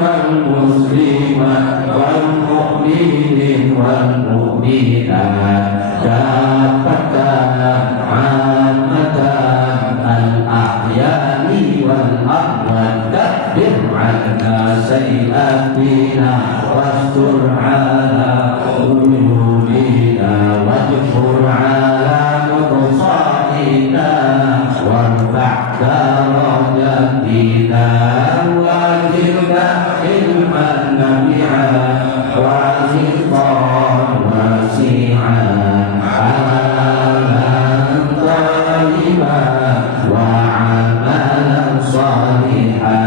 والمسلمات والمؤمنين والمؤمنات كافة عامة الأحياء والأموات كفر عنا سيئاتنا واستر على عيوبنا واجبر على نقصاننا وارفع درجاتنا وزدنا علما نافعا ورزقا واسعا عملا طيبا وعملا صالحا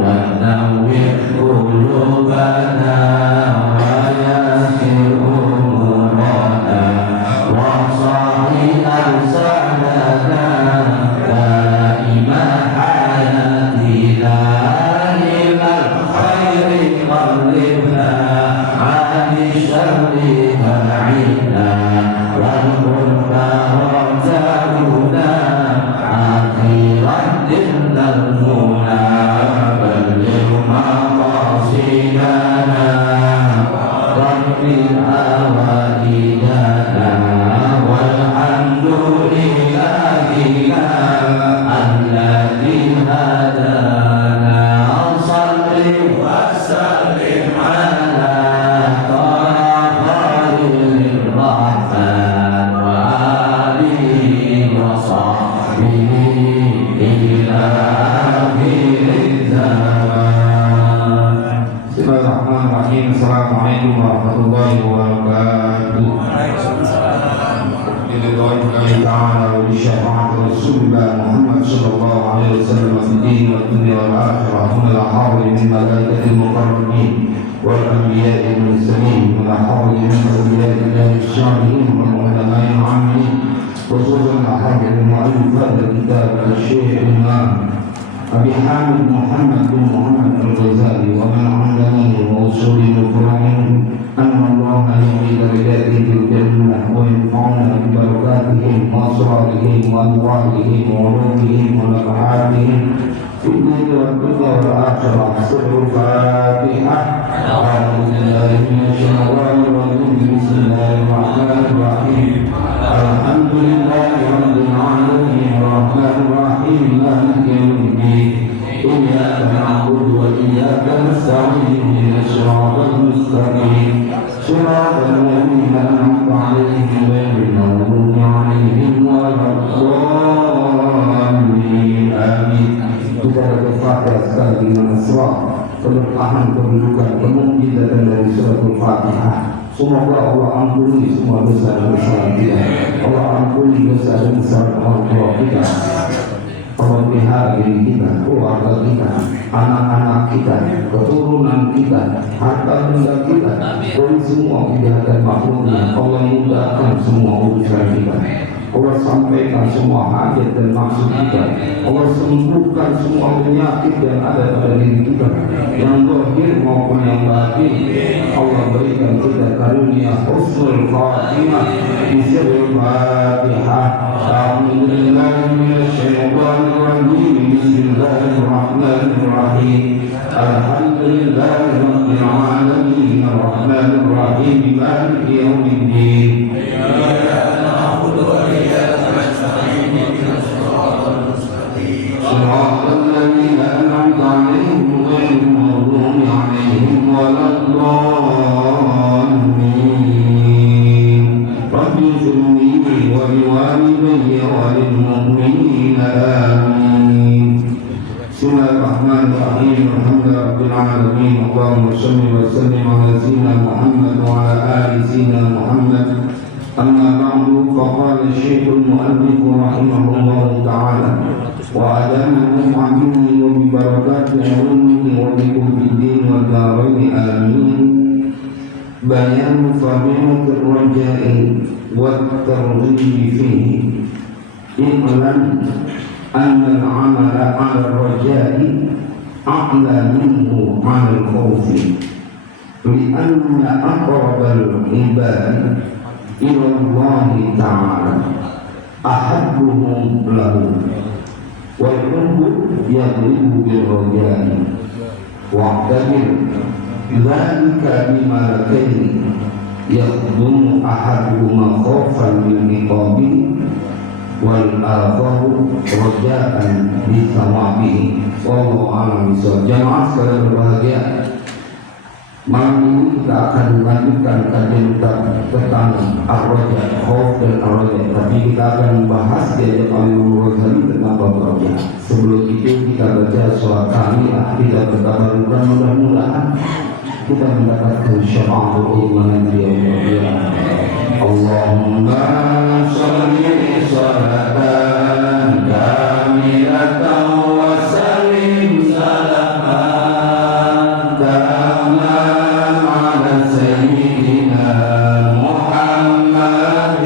ونور قلوبنا ويسر امورنا وصحح ارسالنا دائم حياتنا الى الخير قربنا عن الشر بعيدا والقربى رجاؤنا اخيرا إلا المنى بلغ مقاصدنا رب أوائدنا والحمد لله الذي هدانا صل وسلم على طه الرحمن وآله وصحبه إلى آخر الزمان. Bismillahirrahmanirrahim. Assalamualaikum warahmatullahi wabarakatuh. Billahi ta'ala wa bisyafa'ati Rasulullah Muhammad sallallahu alaihi wasallam fi din wa dunya wal akhirah min al-hawli min malaikatil muqarrabin wal anbiya'i wal mursalin min al-hawli min awliya'illahi as-salihin wal ulama'i al-'amilin khususan al-hawli min mu'allifat al-kitab al-syekh Imam Abi Hamid Muhammad bin Muhammad al-Ghazali wa man 'allamahu wa usuli al-Qur'an anna Allah yu'ti darajatihi fil jannah wa yanfa'una bi barakatihim wa asrarihim wa anwarihim wa ulumihim wa nafahatihim fid dunya wal akhirah. Surah Al-Fatihah. A'udzu billahi minasyaitonir rajim. Bismillahirrahmanirrahim. Alhamdulillahi rabbil alamin arrahmanir rahim maliki yaumiddin. Iyyaka na'budu wa iyyaka nasta'in ihdinas siratal mustaqim siratal ladzina an'amta 'alaihim ghairil maghdubi 'alaihim waladdallin. Amin. Kita berfatihah sekali dengan suara keberkahan kedudukan kemungkinan dari surat Al-Fatihah. Semoga Allah ampuni semua dosa dan kesalahan kita. Allah ampuni dosa dan kesalahan orang tua kita, Allah pelihara diri kita, keluarga kita, anak-anak kita, keturunan kita, harta benda kita, dari semua kejahatan makhluknya. Allah mudahkan semua urusan kita. Allah sampaikan semua hajat dan maksud kita. Allah sembuhkan semua penyakit yang ada pada diri kita, yang zahir maupun yang batin. Allah berikan kita karunia husnul khatimah. Bismillahirrahmanirrahim. A'udzubillahi minasyaitonir rajim. Bismillahirrahmanirrahim. Alhamdulillahirabbil alamin arrahmanir rahim maliki yaumiddin. صراط الذين أنعمت عليهم غير المغضوب عليهم ولا الضالين. رب اغفر لي ولوالدي وللمؤمنين آمين. بسم الله الرحمن الرحيم. الحمد لله رب العالمين. اللهم صل وسلم على سيدنا محمد وعلى آل سيدنا محمد. أما بعد فقال الشيخ المؤلف رحمه الله تعالى وأدامه عدوه وببركات علومه وبكم في الدين والدارين آمين. بيان فضيلة الرجاء والترغيب فيه. اعلم أن العمل على الرجاء أعلى منه على الخوف، لأن أقرب العباد إلى الله تعالى أحبهم له، والحب يغلب بالرجاء. wa'tabir dzalika bimalakaini yakhdumu ahaduhuma khaufan min iqabi wal akharu raja'an bi thawabihi. Wallahu a'lam bishawab. Jamaah sekalian berbahagia, malam ini kita akan melanjutkan kajian tentang ar-raja, khauf dan ar-raja. Tapi kita akan membahas diajak oleh Imam Ghazali tentang bab raja. Sebelum itu kita baca surah Kamiyah, kita berkabar mudah-mudahan kita mendapatkan syafa'atul iman beliau. Allahumma shalli sholatan kamilatan wa sallim salaman taman ala sayyidina Muhammadin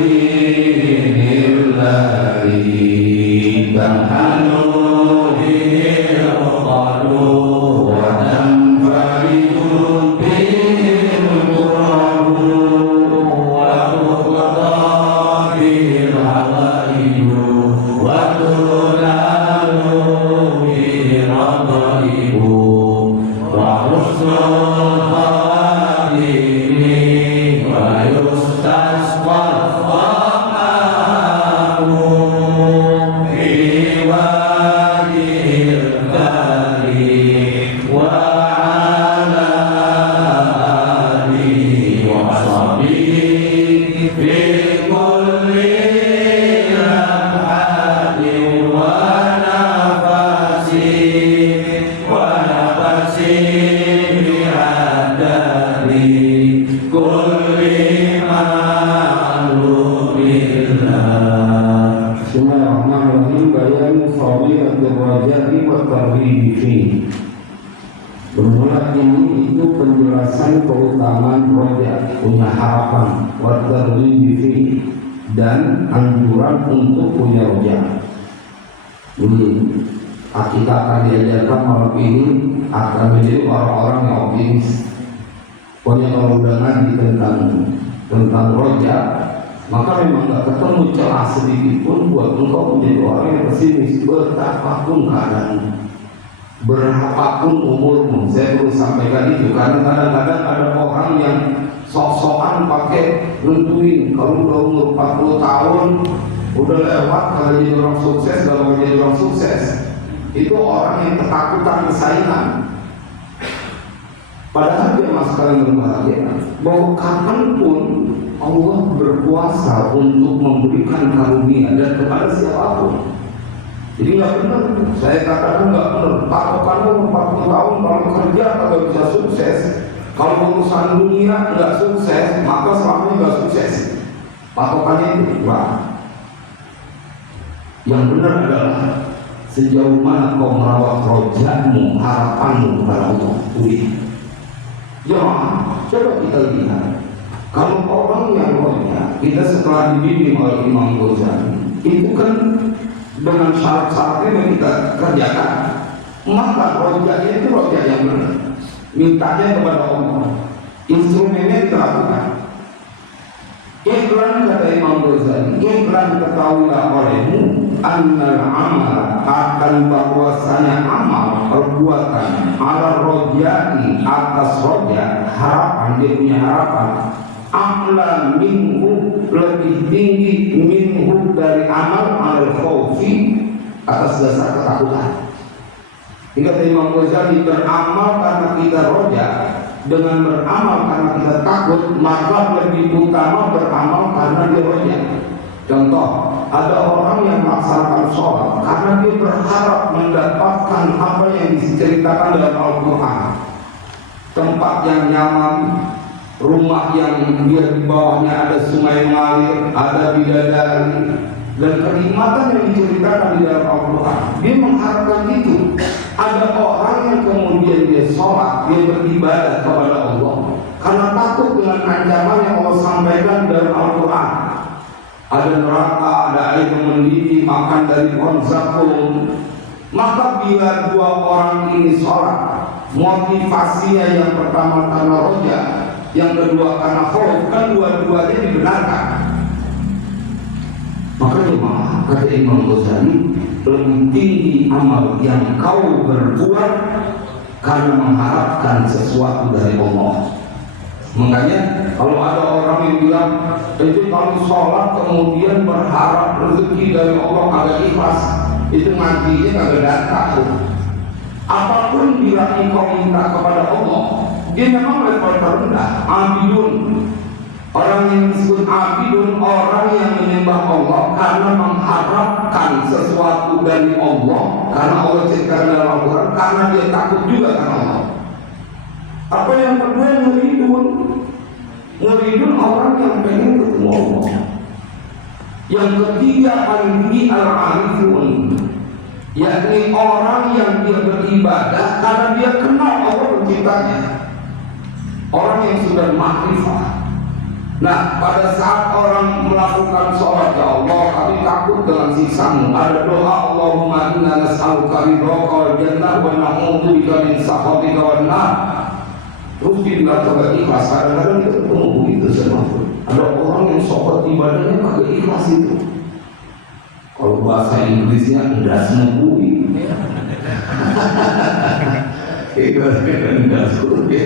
illahi tahanu bihil qalu wa tanfaridu Bermula ini itu penjelasan keutamaan roja, punya harapan, waterlibi dan anjuran untuk punya roja. Ini kita akan diajarkan malam ini akan menjadi orang-orang yang optimis. Pokoknya kalau udah ngaji tentang roja, maka memang nggak ketemu celah sedikit pun buat engkau menjadi orang yang pesimis betapapun keadaanmu, berapapun umurmu. Saya perlu sampaikan itu karena kadang-kadang ada orang yang sok-sokan pakai nentuin kalau udah umur 40 tahun udah lewat kalau jadi orang sukses, kalau jadi orang sukses itu orang yang ketakutan persaingan. Padahal dia mas kalian berbahagia bahwa kapanpun Allah berkuasa untuk memberikan karunia dan kepada siapapun. Jadi nggak benar, saya katakan nggak benar. Patokanmu 40 tahun kalau kerja kalau bisa sukses, kalau urusan dunia nggak sukses, maka selamanya nggak sukses. Patokannya itu Pak. Yang benar adalah sejauh mana kau merawat rojamu, harapanmu kepada Allah. Ya, coba kita lihat. Kalau orang yang roja, kita setelah dibimbing oleh Imam Ghazali, itu kan dengan syarat-syaratnya yang kita kerjakan, maka rojanya itu roja yang benar, mintanya kepada Allah, instrumennya kita lakukan. Iklan kata Imam Ghazali, iklan ketahuilah olehmu annal amal akan bahwasanya amal perbuatan ala rojai atas roja, harapan, dia punya harapan, a'la minhu lebih tinggi minhu dari amal al khawfi atas dasar ketakutan. Jika Imam Ghazali beramal karena kita roja, dengan beramal karena kita takut, maka lebih utama beramal karena dia roja. Contoh, ada orang yang melaksanakan sholat karena dia berharap mendapatkan apa yang diceritakan dalam Al-Quran, tempat yang nyaman, rumah yang dia di bawahnya ada sungai mengalir, ada bidadari, dan kenikmatan yang diceritakan di dalam Al-Quran. Dia mengharapkan itu. Ada orang yang kemudian dia sholat, dia beribadah kepada Allah karena takut dengan ancaman yang Allah sampaikan dalam Al-Quran. Ada neraka, ada air yang mendidih, makan dari pohon zakum. Maka bila dua orang ini sholat, motivasinya yang pertama karena roja, yang kedua karena khauf, kan dua-duanya dibenarkan. Maka jemaah, kata Imam Ghazali, lebih tinggi amal yang kau berbuat karena mengharapkan sesuatu dari Allah. Makanya kalau ada orang yang bilang itu kalau sholat kemudian berharap rezeki dari Allah kagak ikhlas, itu ngajinya kagak datang. Apapun bila engkau minta kepada Allah, dia memang level terendah, abidun. Orang yang disebut abidun, orang yang menyembah Allah karena mengharapkan sesuatu dari Allah, karena Allah ceritakan dalam Al-Quran, karena dia takut juga karena Allah. Apa yang kedua, muridun. Muridun orang yang pengen ketemu Allah. Yang ketiga paling tinggi al-arifun, yakni orang yang dia beribadah karena dia kenal Allah penciptanya. Orang yang sudah makrifah. Nah, pada saat orang melakukan sholat, ya Allah, kami takut dengan siksamu. Ada doa, Allahumma inna nas'aluka ridhaka wal jannah wa na'udzubika min sakhatika wan nar. Terus bila kagak ikhlas, kadang-kadang kita ketemu begitu sama. Ada orang yang sholat ibadahnya kagak ikhlas itu. Kalau bahasa Inggrisnya ndas mengui. Ikhlasnya ndas mengui.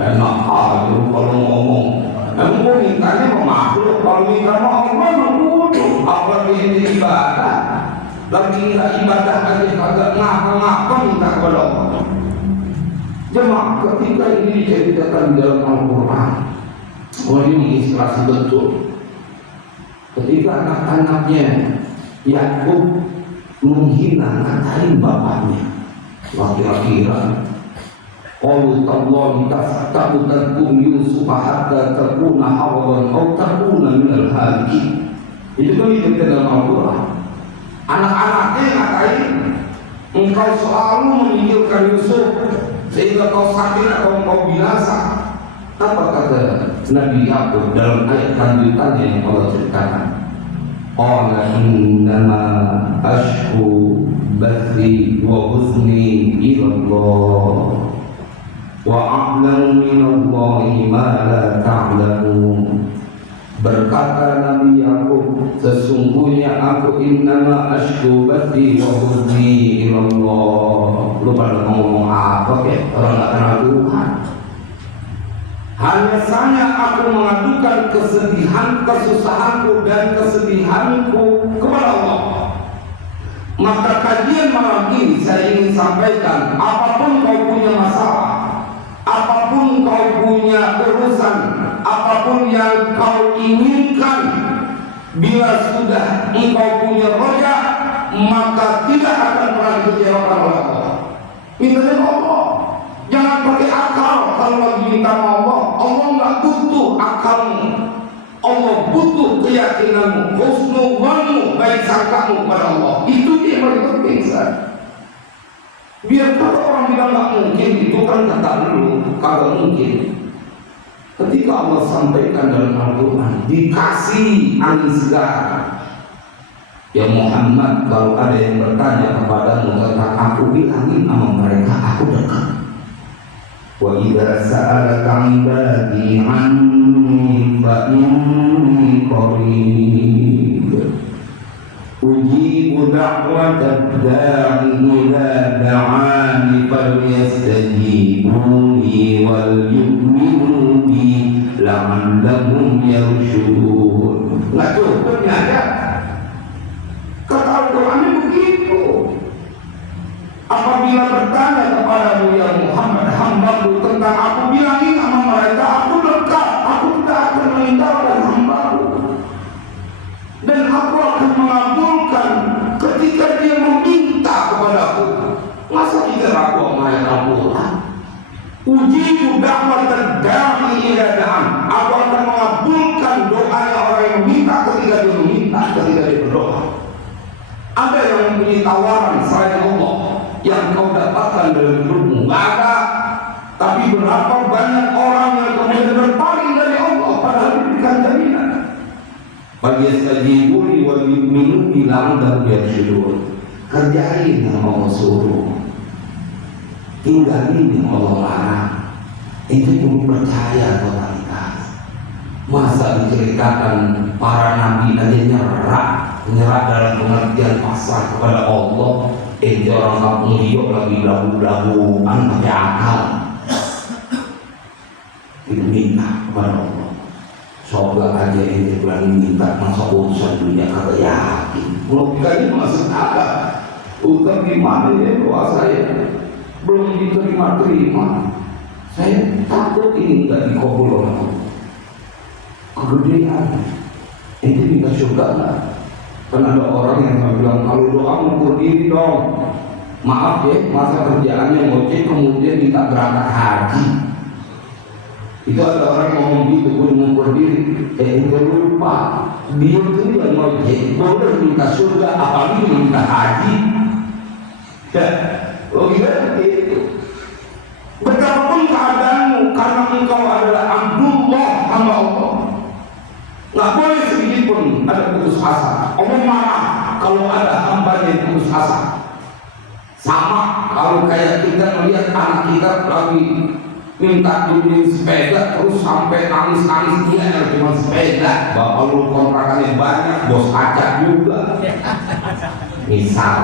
Enak aja kalau ngomong. Kamu mintanya sama makhluk, kalau minta sama Allah mengkudu. Apalagi ini ibadah, lagi nggak ibadah aja kagak ngapa-ngapa minta kepada Allah. Jemaah, ketika ini diceritakan dalam Al-Quran, ini menginspirasi betul. Ketika anak-anaknya Yakub menghina, ngatain bapaknya, kira-kira qalu tallahi taftahu tadkum Yusuf hatta takuna haradan aw takuna minal halikin. Itu kan diceritakan dalam Al-Quran. Anak-anaknya ngatain, engkau selalu memikirkan Yusuf sehingga kau sakit atau kau binasa. Apa kata Nabi Yakub dalam ayat lanjutannya yang Allah ceritakan? Qala innama ashku bathi wa huzni ila Allah wa a'lamu minallahi ma la ta'lamun. Berkata Nabi Yakub, sesungguhnya aku innama ashku bathi wa huzni ila Allah. Lu pada ngomong apa ya? Orang gak kenal Tuhan. Hanya saja aku mengadukan kesedihan, kesusahanku dan kesedihanku kepada Allah. Maka kajian malam ini saya ingin sampaikan, apapun kau punya masalah, apapun kau punya urusan, apapun yang kau inginkan, bila sudah engkau punya roja, maka tidak akan pernah dikecewakan oleh Allah. Minta Allah, jangan pakai akal kalau lagi minta Allah. Allah nggak butuh akalmu, Allah butuh keyakinanmu, husnudzanmu, baik sangkamu pada Allah. Itu dia yang paling penting. Biar kalau orang bilang nggak mungkin, itu kan kata dulu, kalau mungkin. Ketika Allah sampaikan dalam Al-Quran, dikasih angin segar. Ya Muhammad, kalau ada yang bertanya kepadamu, kata aku bilangin sama mereka, aku dekat. Wa idza sa'alaka 'ibadi 'anni fa inni qarib ujibu da'watad da'i idza da'ani falyastajibu li wal yu'minu bi la'allahum yarshudun. Enggak cukup aja. Kata Al-Quran begitu. Apabila bertanya kepadamu ya Muhammad, hambaku tentang aku, bilangin sama mereka, aku dekat, aku tidak akan meninggalkan hambaku, dan aku akan mengabulkan ketika dia meminta kepadaku. Masa kita ragu sama ayat Al-Quran? Ujibu da'watad da'i idza da'an. Aku akan mengabulkan doanya orang yang meminta ketika dia meminta, ketika dia berdoa. Ada yang mempunyai tawaran selain Allah yang kau dapatkan dalam hidupmu? Nggak ada. Tapi berapa banyak orang yang kemudian berpaling dari Allah padahal diberikan jaminan. Falyastajibu li wal yu'minu bi la'allahum yarshudun. Kerjain yang Allah suruh, tinggalin yang Allah larang. Itu yang percaya totalitas. Masa diceritakan para nabi aja nyerah dalam pengertian pasrah kepada Allah, orang kampung Riau lagi lagu-laguan pakai akal. Itu minta kepada Allah. Soalnya aja ini berani minta masa urusan dunia kagak yakin. Logika ini masuk akal. Utang gimana ya doa saya belum diterima. Saya takut ini nggak dikabul oleh Allah. Kegedean. Ini minta surga nggak? Kan ada orang yang bilang kalau doa mengukur diri dong. Maaf ya, masa kerjaannya ngoceh kemudian minta berangkat haji. Itu ada orang yang ngomong gitu, gue mengukur diri. Gue lupa, dia itu yang ngoceh, boleh minta surga, apalagi minta haji. Ya, logika itu. Betapapun keadaanmu, karena engkau adalah Abdullah hamba Allah. Nggak boleh sedikit pun ada putus asa. Allah marah kalau ada hamba yang putus asa. Sama kalau kayak kita melihat anak kita lagi minta dibeliin sepeda terus sampai nangis-nangis, dia yang cuma sepeda. Bapak lu kontrakannya banyak, bos acak juga. Misal.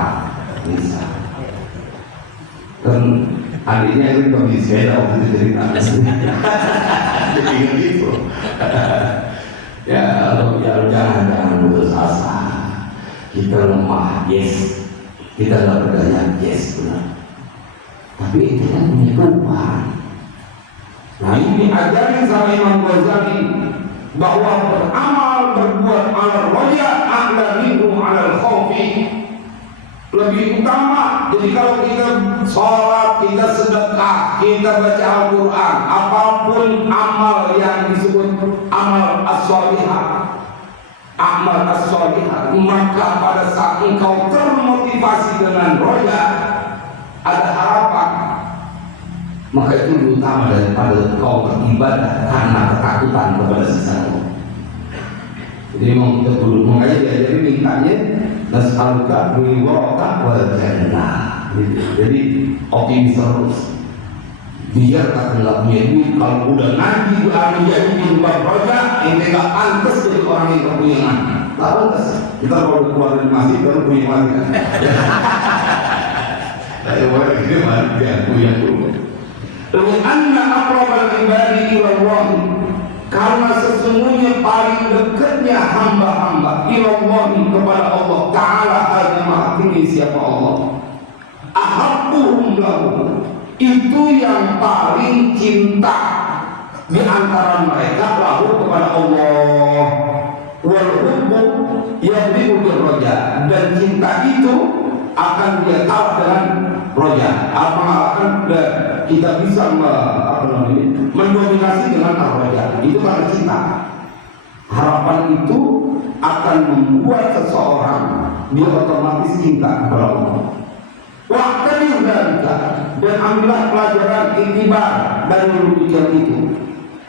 Dan adiknya itu beli sepeda waktu itu cerita. Jadi gitu. Ya, jangan putus asa. Kita lemah, yes. Kita nggak berdaya, yes, benar. Tapi itu kan punya Tuhan. Nah, ini ajarin sama Imam Ghazali bahwa beramal berbuat ala roja a'la minhu ala khawfi, lebih utama. Jadi kalau kita sholat, kita sedekah, kita baca Al-Quran, apapun amal yang disebut amal as-sholihah, maka pada saat engkau termotivasi dengan roja, ada harapan, maka itu lebih utama daripada engkau beribadah karena ketakutan kepada sisa Allah. Jadi mau kita dulu, makanya diajari mintanya nas'aluka ridhaka wal jannah. Jadi optimis terus. Biar kata nggak punya duit, kalau udah ngaji gue ambil jadi buat proyek, ente nggak pantas jadi orang yang nggak punya ngaji. Nggak pantas. Kita kalau keluar dari masjid baru punya ngaji kan. Saya boleh ini mati yang punya dulu. Lalu anna aqrabal ibadi ila Allah, karena sesungguhnya paling dekatnya hamba-hamba ila Allah kepada Allah Ta'ala, hanya maha tinggi siapa Allah. Ahabbuhum lahu, itu yang paling cinta di antara mereka lahu kepada Allah. Wal hubbu yabi'u bir roja, dan cinta itu akan dia kalah dengan roja. Apa akan kita bisa mendominasi dengan roja? Itu karena cinta. Harapan itu akan membuat seseorang dia otomatis cinta kepada Allah. Waktu dan ambillah pelajaran iktibar dari rujukan itu.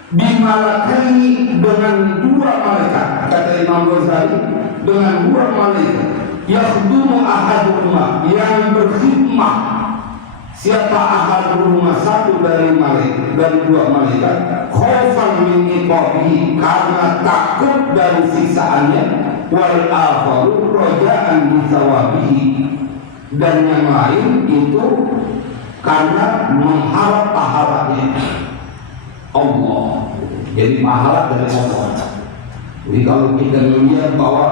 Bimalakani, dengan dua malaikat, kata Imam Ghazali, dengan dua malaikat yakhdumu ahaduhuma, yang berkhidmah. Siapa ahaduhuma? Satu dari malaikat, dari dua malaikat, khaufan min iqabihi, karena takut dari siksaannya, wal akharu raja'an bi thawabihi, dan yang lain itu karena mengharap pahalanya Allah. Jadi pahala dari Allah. Jadi kalau kita melihat bahwa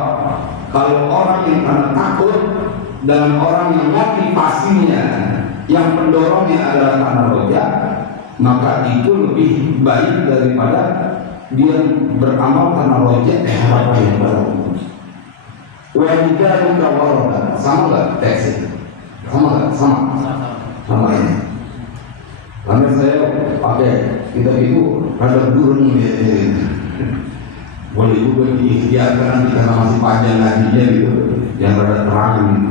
kalau orang yang karena takut dan orang yang motivasinya, yang pendorongnya adalah karena roja, maka itu lebih baik daripada dia beramal karena roja harapan yang baru. Wajidah juga waroda, sama nggak teksnya? Sama ini. Karena saya pakai kitab itu ada burung ini. Boleh juga diikhtiarkan nanti karena masih panjang ngajinya gitu, yang rada terang gitu.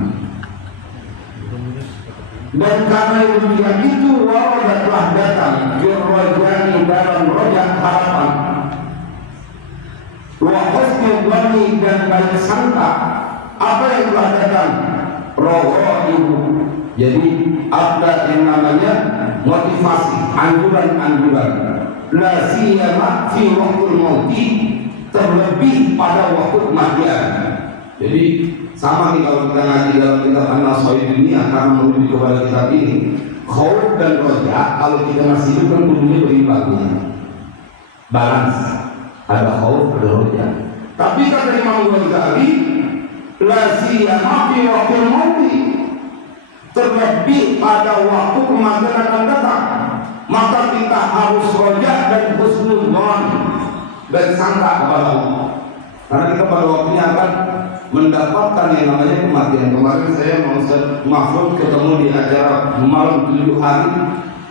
Dan karena demikian itu waroda telah datang firrojani, dalam rojak harapan, wa husnul dhanni, dan baik sangka. Apa yang telah datang? Rohaibu. Jadi ada yang namanya motivasi, anjuran-anjuran. La siyama fi waqtul mauti, terlebih pada waktu kematian. Jadi Sama nih kalau kita ngaji dalam kitab An-Nasaih Dunia karena merujuk kepada kitab ini, khauf dan roja kalau kita masih hidup kan kudunya berimbangnya, balance, ada khauf ada roja. Tapi kata Imam Ghazali, la siyama fi waqtil mauti, terlebih pada waktu kematian akan datang, maka kita harus roja dan husnudzon dan sangka kepada Allah. Karena kita pada waktunya akan mendapatkan yang namanya kematian. Kemarin saya mau Mahfud ketemu di acara malam 7 hari.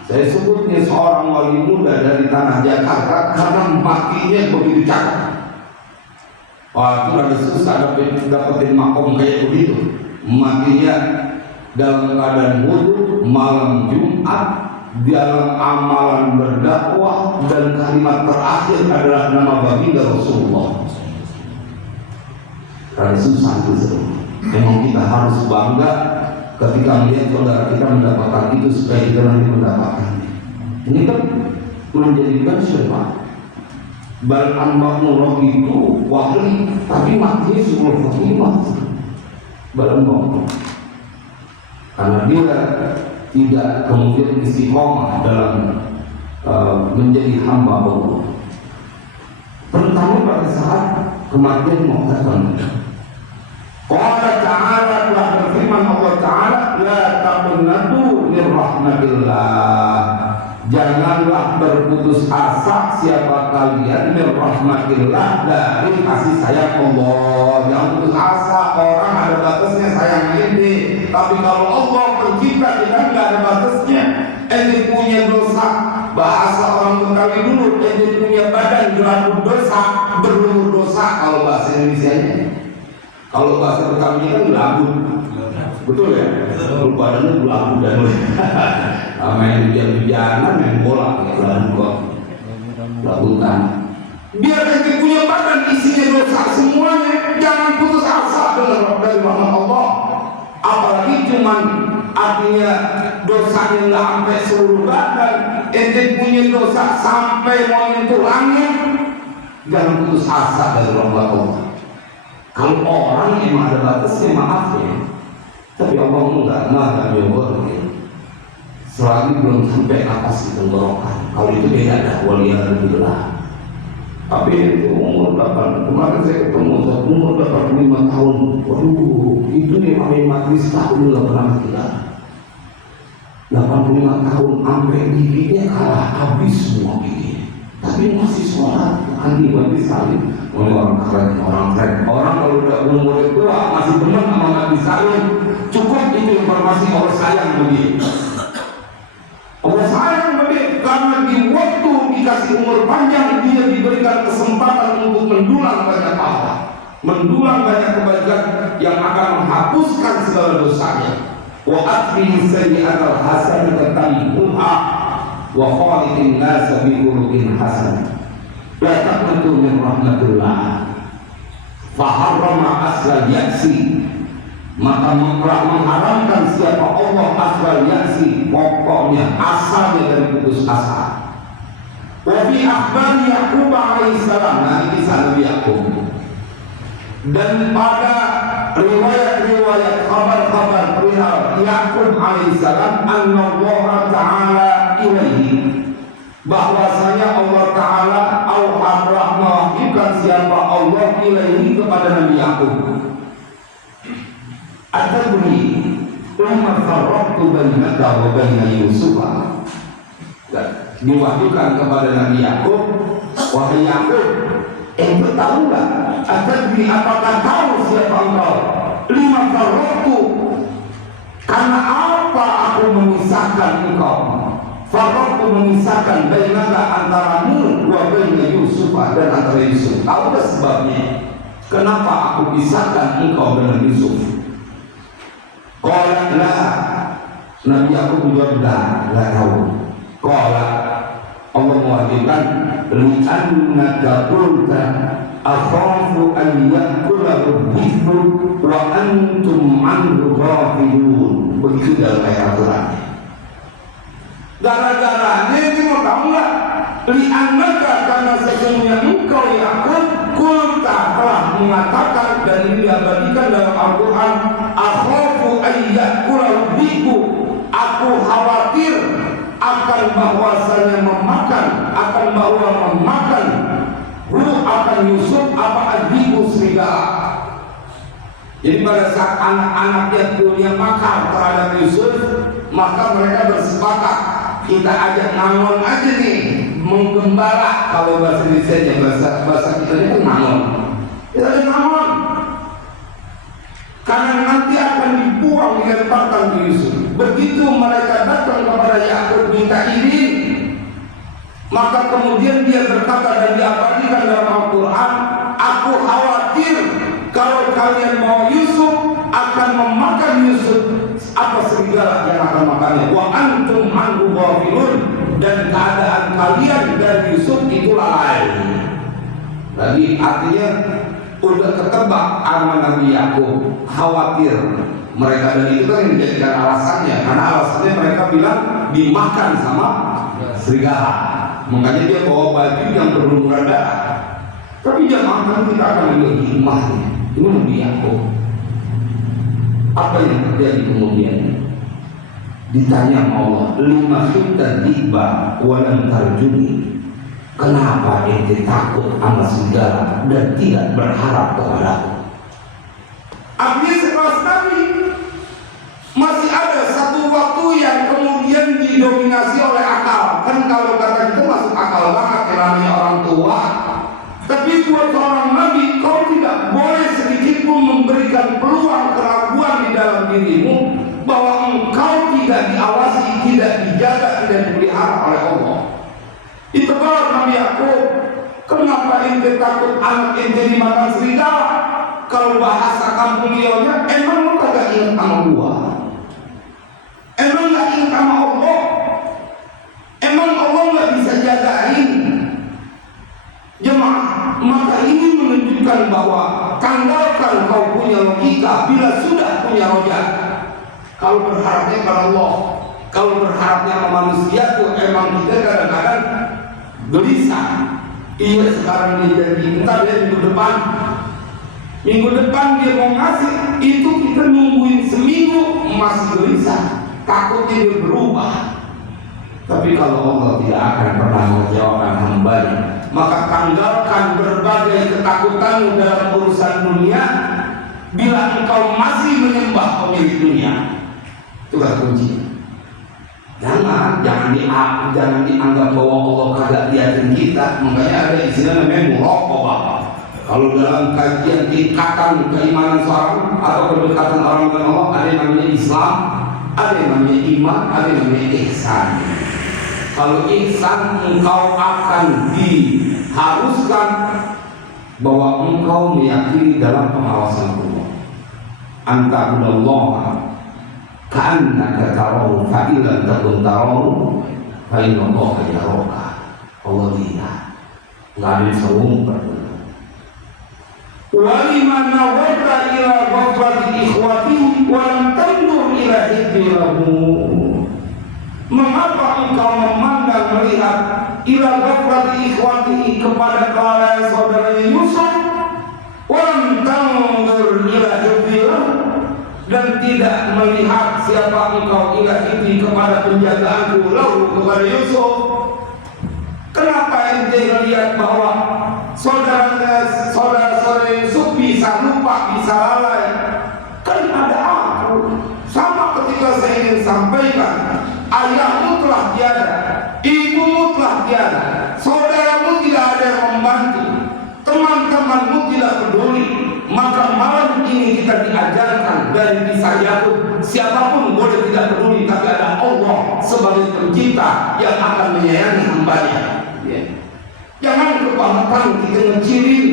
Saya sebutnya seorang wali muda dari tanah Jakarta karena matinya begitu cakep. Wah, itu ada susah dapetin makom kayak begitu. Matinya dalam keadaan wudu, malam Jumat, dalam amalan berdakwah, dan kalimat terakhir adalah nama baginda Rasulullah. Karena susah itu semua. Memang kita harus bangga ketika melihat saudara kita mendapatkan itu supaya kita nanti mendapatkannya. Ini kan menjadikan siapa? Bal anba'ullah itu wahli, tapi matinya sebelum Fatimah. Bal anba'ullah. Karena dia tidak kemudian istiqomah dalam menjadi hamba Allah. Terutama pada saat kematian mau datang. Allah Ta'ala telah berfirman, Allah Ta'ala, la taqnatu min rahmatillah, janganlah berputus asa siapa kalian min rahmatillah, dari kasih sayang Allah. Jangan putus asa, orang ada batasnya sayang ini. Tapi kalau Allah pencipta kita nggak ada batasnya. Ente punya dosa, bahasa orang Betawi dulu, ente punya badan gelaput dosa, berlumur dosa kalau bahasa Indonesianya. Kalau bahasa Betawi kan gelaput, betul ya? Betul, badannya gelaput dan main hujan-hujanan, main bola, gelaputan. Biar ente punya badan isinya dosa semuanya, jangan putus asa dengan dari rahmat Allah. Apalagi cuman artinya dosanya nggak sampai seluruh badan, ente punya dosa sampai mau nyentuh langit, jangan putus asa dari rahmat Allah. Kalau orang emang ada batasnya, maaf ya, tapi Allah enggak, maha menyuburkan. Selagi belum sampai atas tenggorokan, kalau itu beda dah, waliyadzubillah. Tapi itu umur 8, kemarin saya ketemu umur 85 tahun. Waduh, itu nih main majlis tahun nggak pernah kita. 85 tahun sampai giginya kalah habis semua gigi. Tapi masih sholat, andi majlis salim. Orang keren, orang keren. Orang kalau udah umur tua masih teman sama majlis salim, cukup itu informasi Allah sayang begitu. Allah sayang begitu karena di waktu dikasih umur panjang dia diberikan kesempatan untuk mendulang banyak pahala, mendulang banyak kebaikan yang akan menghapuskan segala dosanya. Wa atbihi sayyi'atal hasanata tamhuha wa khaliqin nasa bi khuluqin hasan. La taqnatu min rahmatillah. Fa harrama asla yaksi, maka mengharamkan siapa Allah asal yaksi, pokoknya asalnya dari putus asa. Wa fi akhbar Yaqub alaihissalam, nah ini Nabi Yaqub, dan pada riwayat-riwayat kabar-kabar perihal Yaqub alaihissalam, Allah Ta'ala ilaihi, bahwasanya Allah Ta'ala telah mewahyukan siapa Allah ilaihi kepada Nabi Yaqub. Atadri umma farraqtu bainaka wa baina Yusufa, diwahyukan kepada Nabi Yaqub, wahai Yaqub, ente tahu nggak? Atadri, apakah tahu siapa engkau? Lima farraqtu, karena apa aku memisahkan engkau? Farraqtu, memisahkan bainaka, antaramu, wa baina Yusufa, dan antara Yusuf. Tahu nggak sebabnya? Kenapa aku pisahkan engkau dengan Yusuf? Qala la, Nabi Yaqub menjawab la tahu. Qala, Allah mewajibkan, li'annaka qulta akhafu an ya'kulahu dhibbu wa antum anhu ghafilun. Begitu dalam ayat Al-Quran. Gara-garanya ini mau tahu nggak? Li'annaka, karena sesungguhnya engkau Yaqub qulta, telah mengatakan dan ini diabadikan dalam Al-Quran. Akhafu ayyakula biku, aku khawatir akan bahwasanya akan bahwa memakan akan Yusuf apa abiku serigala. Jadi pada saat anak-anaknya punya makar terhadap Yusuf, maka mereka bersepakat, kita ajak ngangon aja nih, menggembala. Kalau bahasa Indonesia, bahasa kita itu ngangon. Kita ajak ngangon, karena nanti akan dibuang, dilemparkan ke Yusuf. Begitu mereka datang kepada Yakub minta izin, maka kemudian dia berkata dan diabadikan dalam Al-Quran, aku khawatir kalau kalian mau Yusuf akan memakan Yusuf apa serigala yang akan makannya. Wa antum anhu ghafilun, dan keadaan kalian dari Yusuf itu lalai. Jadi artinya udah ketebak sama Nabi Yakub, khawatir mereka, dan itu kan yang dijadikan alasannya, karena alasannya mereka bilang dimakan sama serigala. Makanya dia bawa baju yang berlumuran darah. Tapi jangan kan kita akan melihat hikmahnya. Ini Nabi Yakub. Apa yang terjadi kemudian? Ditanya Allah, lima syutan tiba walam tarjuni. Kenapa ente takut sama segala dan tidak berharap kepadaku? Artinya sekelas Nabi masih ada satu waktu yang kemudian didominasi oleh akal. Kan kalau kata kita masuk akal banget, namanya orang tua. Tapi buat seorang Nabi, kau tidak boleh sedikit pun memberikan peluang keraguan di dalam dirimu bahwa engkau tidak diawasi, tidak dijaga, tidak dipelihara oleh Allah. Itu kalau Nabi Yakub, kenapa ente takut anak ente dimakan serigala? Kalau bahasa kampung liaunya, emang lu kagak ingat sama gua? Emang gak ingat sama Allah? Emang Allah gak bisa jagain? Jemaah, maka ini menunjukkan bahwa tanggalkan kau punya logika bila sudah punya rojak. Kalau berharapnya pada Allah, kalau berharapnya sama manusia tuh emang kita kadang-kadang gelisah. Iya, sekarang dia janji, entar dia minggu depan dia mau ngasih, itu kita nungguin seminggu masih gelisah, takutnya dia berubah. Tapi kalau Allah tidak akan pernah menjawabkan hambanya, maka tanggalkan berbagai ketakutanmu dalam urusan dunia. Bila engkau masih menyembah pemilik dunia, itulah kunci. Jangan dianggap bahwa Allah kagak liatin kita. Makanya ada istilah namanya muraqabah. Kalau dalam kajian tingkatan keimanan seorang atau kedekatan orang dengan Allah, ada yang namanya Islam, ada yang namanya iman, ada yang namanya ihsan. Kalau ihsan, engkau akan diharuskan bahwa engkau meyakini dalam pengawasan Allah. Anta'budallaha ka'annaka tarahu fa illam takun tarahu fa innallaha yaraka. Allah lihat, nggak ada yang sewumper. Waliman nawadta ila ghafrati ikhwatihi wa lam tandur ila hidrihi. Mengapa engkau memandang melihat ila ghafrati ikhwatihi kepada kelalaian saudaranya Yusuf, wa lam tandur ila hidrihi, dan tidak melihat siapa engkau ila hidrihi kepada penjagaanku lahu kepada Yusuf? Kenapa ente melihat bahwa saudara-saudara Yusuf bisa lupa, bisa lalai? Kan ada aku. Sama ketika saya ingin sampaikan, ayahmu telah tiada, ibumu telah tiada, saudaramu tidak ada yang membantu, teman-temanmu tidak peduli. Maka malam ini kita diajarkan dari kisah Yakub, siapapun boleh tidak peduli, tapi ada Allah sebagai pencipta yang akan menyayangi hambanya. Jangan kebangetan kita ngecilin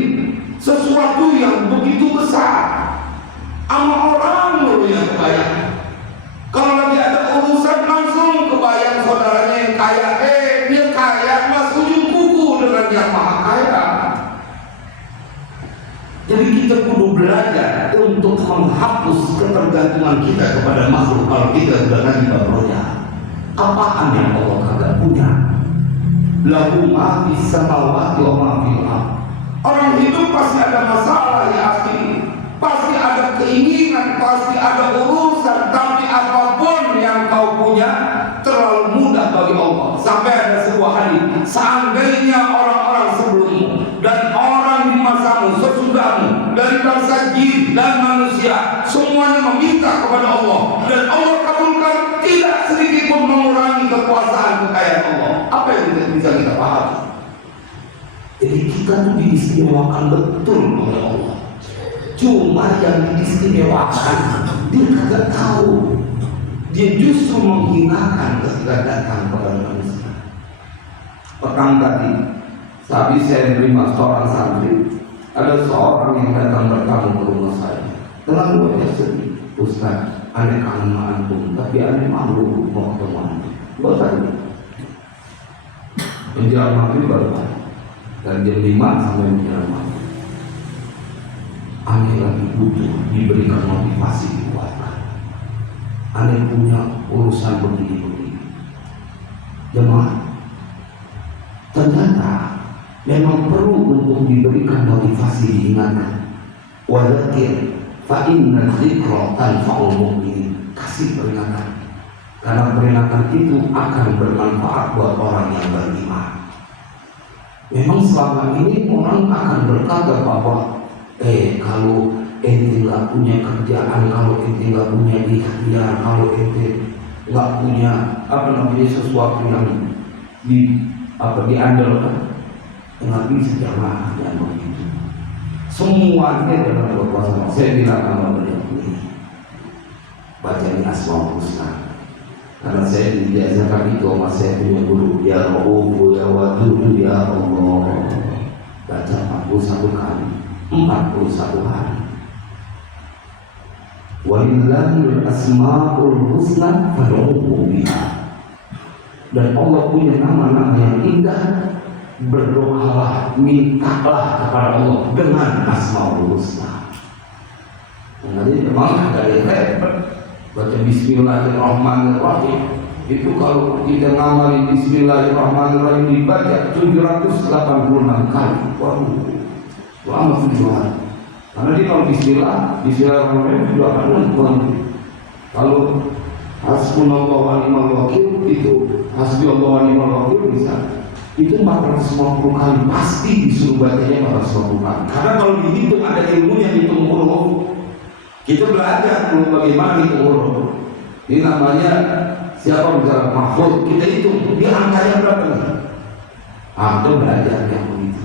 sesuatu yang begitu besar sama orang loh yang kaya. Kalau lagi ada urusan langsung kebayang saudaranya yang kaya, dia kaya mas ujung kuku dengan yang maha kaya. Jadi kita kudu belajar untuk menghapus ketergantungan kita kepada makhluk. Kalau kita sudah ngaji babronya, apaan yang Allah kagak punya? Lahu ma fis samawati wa ma fil ardh. Orang hidup pasti ada masalah ya akhi. pasti ada keinginan, pasti ada urusan. Tapi apapun yang kau punya terlalu mudah bagi Allah. Sampai ada sebuah hadis, seandainya orang-orang sebelummu dan orang di masamu, sesudahmu, dari bangsa jin dan manusia, semuanya meminta kepada Allah dan Allah kabulkan, tidak sedikit pun mengurangi kekuasaan kekayaan Allah. Apa yang bisa kita pahami? Jadi kita tuh diistimewakan betul oleh Allah. Cuma yang diistimewakan dia kagak tahu. Dia justru menghinakan ketika datang kepada manusia. Petang tadi, habis saya menerima seorang santri, ada seorang yang datang bertamu ke rumah saya. Terlalu banyak sedih, Ustaz, aneh kangen antum, tapi aneh malu mau ketemu antum. Bosan. Menjelang maghrib baru dan jam 5 sampai menjelang maghrib. Aneh lagi butuh diberikan motivasi dikuatkan. Aneh punya urusan begini-begini. Jemaah, ternyata memang perlu untuk diberikan motivasi, diingatkan. Wadzakir fa inna dzikra tanfa'ul mu'minin. Kasih peringatan, karena peringatan itu akan bermanfaat buat orang yang beriman. Memang selama ini orang akan berkata bahwa kalau ente nggak punya kerjaan, kalau ente nggak punya ikhtiar, kalau ente nggak punya sesuatu yang diandalkan, nggak bisa jamaah yang begitu. Semuanya dalam kekuasaan. Saya bilang sama beliau ini, baca ini Asmaul Husna, karena saya dibiasakan itu sama saya punya guru, ya Rabbu ya Wadud ya Allah, baca 41 kali 41 hari. Walillahil asmaul husna fad'uhu biha. Dan Allah punya nama-nama yang indah, berdoalah, mintalah kepada Allah dengan asmaul husna. Jadi memang ada yang repot. Baca Bismillahirrahmanirrahim. Itu kalau kita ngamalin Bismillahirrahmanirrahim dibaca 786 kali. Waduh, lama tujuan. Karena dia kalau Bismillahirrahmanirrahim juga akan nonton. Kalau Hasbunallahu wa ni'mal wakil itu, Hasbunallahu wa ni'mal wakil bisa. Itu 450 kali pasti disuruh bacanya 450 kali. Karena kalau dihitung ada ilmunya, hitung huruf. Kita belajar dulu bagaimana hitung huruf. Ini namanya siapa bicara mahfuz, kita hitung dia angkanya berapa nih? Atau belajar yang begitu.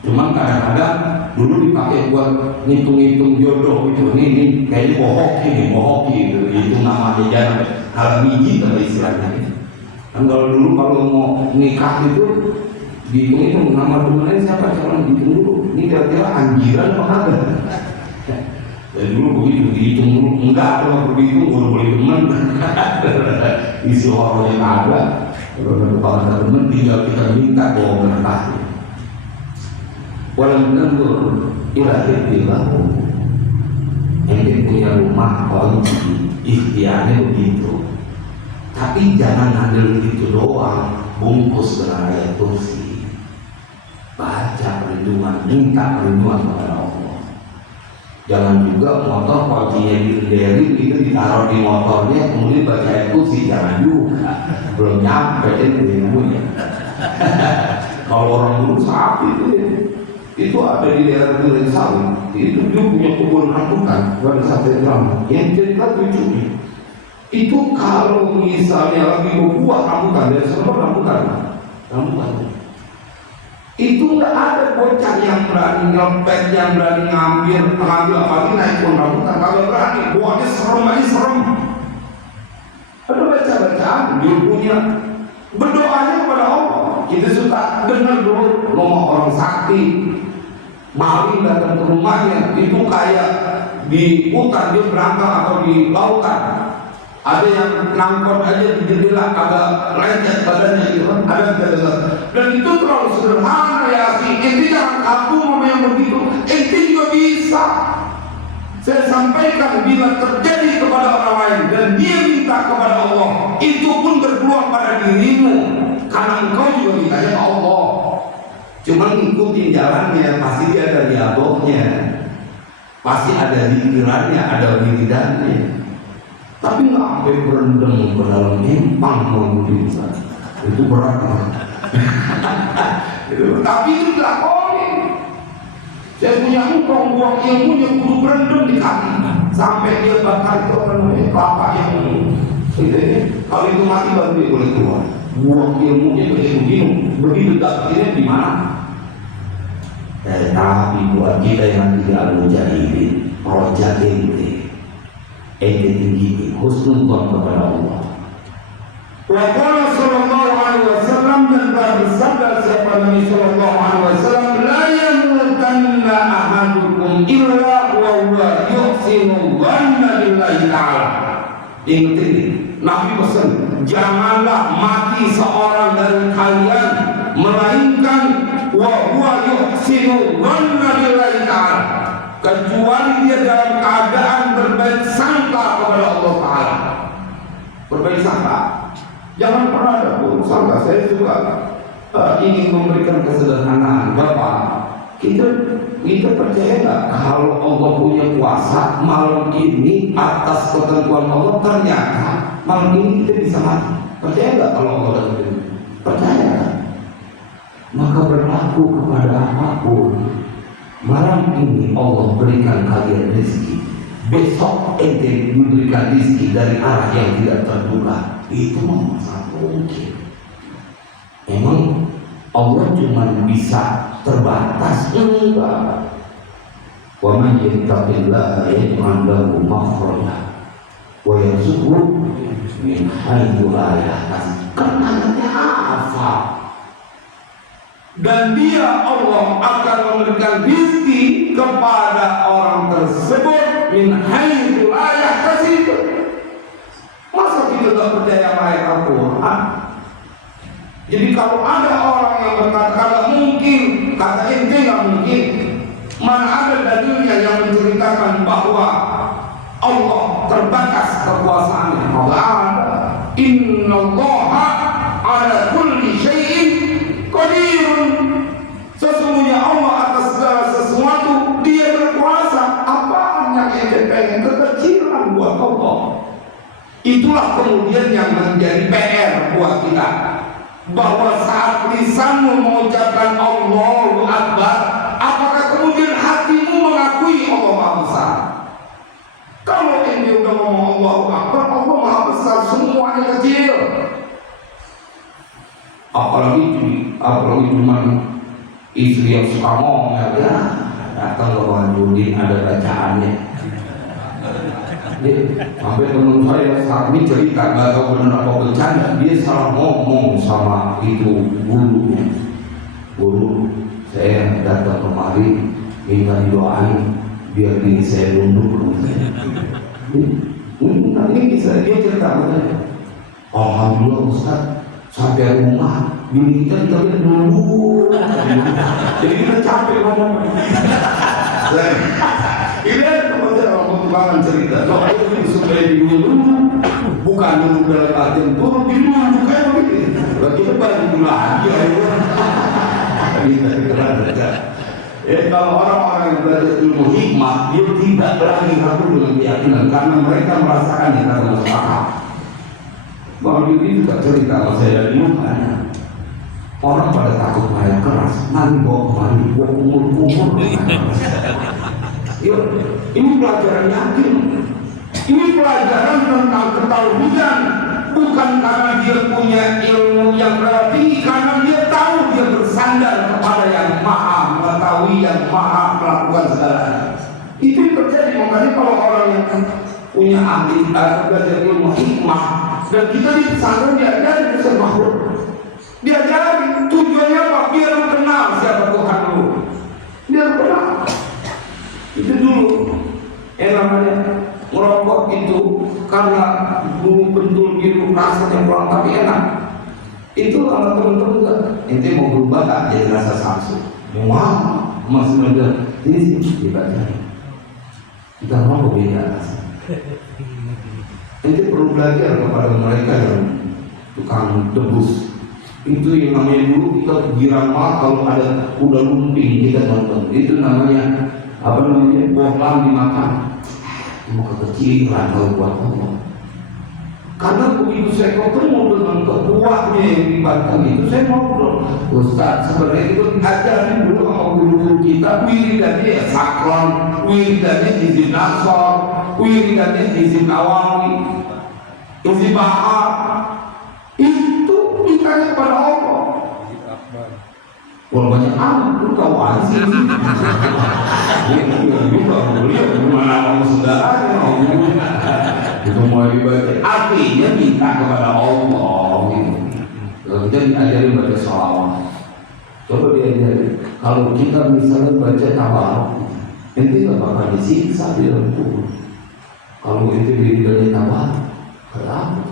Cuma kadang-kadang dulu dipakai buat ngitung-ngitung jodoh gitu. Ini kayaknya bohoki gitu. Itu namanya jarang. Kalau biji kalau istilahnya. Kan kalau dulu kalau mau nikah itu dihitung-hitung nama temennya siapa, calon dihitung dulu. Ini kira-kira anjiran apa kagak? Dan dulu begitu dihitung dulu, enggak kalau begitu boleh teman. Isi orangnya kagak. Kalau ada teman tinggal kita minta bawa berkah. Walau nandur ilahirlahu, yang punya rumah kalau ikhtiarnya begitu. Tapi jangan ngambil itu doang, bungkus dengan ayat kursi, baca perlindungan, minta perlindungan kepada Allah. Jangan juga motor kuncinya dihindari itu ditaruh di motornya, kemudian baca ayat kursi, jangan juga, belum nyampe itu ilmunya. Kalau orang dulu saat itu ada di daerah Duren Sawit, itu dia punya kebun rambutan, pada sate drama. Yang cerita lucunya, itu kalau misalnya lagi berbuah rambutan, dari semua rambutan, itu nggak ada bocah yang berani nyopet, yang berani ngambil apalagi naik pohon rambutan, kalau berani, buahnya serem. Ada baca-bacaan, dia punya berdoanya kepada Allah. Kita suka dengar dulu ngomong orang sakti. Maling datang ke rumahnya, itu kayak di hutan, dia berangkat atau di lautan. Ada yang nangkot aja di jendela, agak lecet badannya gitu kan, ada yang dan itu terlalu sederhana ya sih. Ente jangan kaku sama yang begitu, ente juga bisa. Saya sampaikan, bila terjadi kepada orang lain dan dia minta kepada Allah, itu pun berpeluang pada dirimu, karena engkau juga mintanya ke Allah. Cuma ngikutin jalannya, pasti dia ada dialognya. pasti ada pikirannya, ada wiridannya. Tapi nggak sampai berendam ke dalam empang mengundi itu berat. Tapi itu dilakoni. Saya punya engkau buang ilmunya kudu berendam di kaki sampai dia bakar itu kelapa yang itu. Kalau itu mati baru dia boleh keluar. Buang ilmunya begitu takdirnya di mana? Tapi buat kita yang tidak mujahidin, rojak ente tinggi, husnuzon kepada Allah. Wa qala sallallahu alaihi wasallam, dan bersabda siapa Nabi sallallahu alaihi wasallam, la yamutanna ahadukum illa wa huwa yuhsinu dhanna billahi ta'ala. Ingat ini, Nabi pesan, janganlah mati seorang dari kalian melainkan wa huwa yuhsinu dhanna billahi ta'ala, kecuali dia dalam keadaan berbaik sangka kepada Allah Ta'ala. Berbaik sangka, jangan pernah ada buruk sangka. Saya juga ingin memberikan kesederhanaan. Bapak, kita percaya nggak kalau Allah punya kuasa malam ini atas ketentuan Allah, ternyata malam ini kita bisa mati? Percaya nggak kalau Allah begitu? Percaya. Maka berlaku kepada apapun. Malam ini Allah berikan kalian rezeki, besok ente diberikan rezeki dari arah yang tidak terduga. Itu memang sangat mungkin. Memang Allah cuma bisa terbatas? Enggak. Wa man yattaqillaha yaj'al lahu makhraja wa yarzuqhu min haitsu la yahtasib. Kenanya apa? Dan dia Allah akan memberikan rezeki kepada orang tersebut min haitsu la yahtasib. Masa kita tidak percaya ayat Al-Quran? Jadi kalau ada orang yang berkata kalau mungkin, kata ente nggak mungkin, mana ada dalilnya yang menceritakan bahwa Allah terbatas kekuasaannya? Allah ada. Innallaha ala kulli syai'in qadirun. Sesungguhnya Allah atas segala sesuatu dia berkuasa. Apa yang ente pengen? Kekecilan buat Allah. Itulah kemudian yang menjadi PR buat kita, bahwa saat lisanmu mengucapkan Allahu Akbar, apakah kemudian hatimu mengakui Allah Maha Besar? Kalau ente udah ngomong Allahu Akbar, Allah Maha Besar, semuanya kecil. Apalagi cuma istri yang suka ngomong, ya datang ke Bang Judin ada bacaannya. Sampai teman saya saat ini cerita, gak tahu benar apa bercanda, dia salah ngomong sama itu gurunya. Guru, saya datang kemari minta didoain biar diri saya nunduk. Nanti bisa dia cerita katanya, alhamdulillah Ustaz, sampai rumah bini kita lihat dulu. Jadi kita capek ngomong. Ini teman saya orang perkembangan cerita, kalau itu supaya dulu, bukan dulu dalam artian turun di dulu, kayak begitu. Kita balik lagi, kalau orang-orang yang belajar ilmu hikmah, dia tidak lagi ragu dengan keyakinan karena mereka merasakan yang kata masuk akal. Bahwa itu juga cerita sama saya dari mukanya. Orang pada takut bayar keras, nanti bawa kemari, bawa kumur-kumur. Yuk, ini pelajaran yakin. Ini pelajaran tentang ketauhidan, bukan karena dia punya ilmu yang tinggi, karena dia tahu dia bersandar kepada yang maha mengetahui, yang maha melakukan segalanya. Itu yang terjadi. Makanya kalau orang yang punya ahli belajar ilmu hikmah dan kita di pesantren diajari bisa makhluk, diajari tujuannya apa? Biar lu kenal siapa Tuhan lu, biar lu kenal. Itu dulu namanya merokok itu karena dulu bentul gitu rasanya kurang tapi enak. Itu kalau teman-teman ente mau berubah tak jadi rasa samsu, wow masih ada ini sih dibaca. Kita mau beda rasanya. Ente perlu belajar kepada mereka yang tukang debus. Itu yang namanya dulu kita girang kalau ada kuda lumping kita nonton. Itu namanya bohlam dimakan. Cuma kekecilan kalau buat Allah. Karena begitu saya ketemu dengan ketuanya yang di Banten itu, saya ngobrol, Ustaz sebenarnya itu ajarin dulu sama guru kita, wiridannya ya sakron, wiridannya izin nasor, wiridannya izin awami, izin bahar, itu mintanya kepada Allah. Kalau banyak amat, lu tahu aja sih. Beliau gimana kamu saudaranya? Itu mau dibaca. Artinya minta kepada Allah. Gitu. Kalau kita diajarin baca sholawat, coba diajarin. Kalau kita misalnya baca tabarok, nanti nggak bakal disiksa di dalam kubur. Kalau itu diri tabarok, kenapa?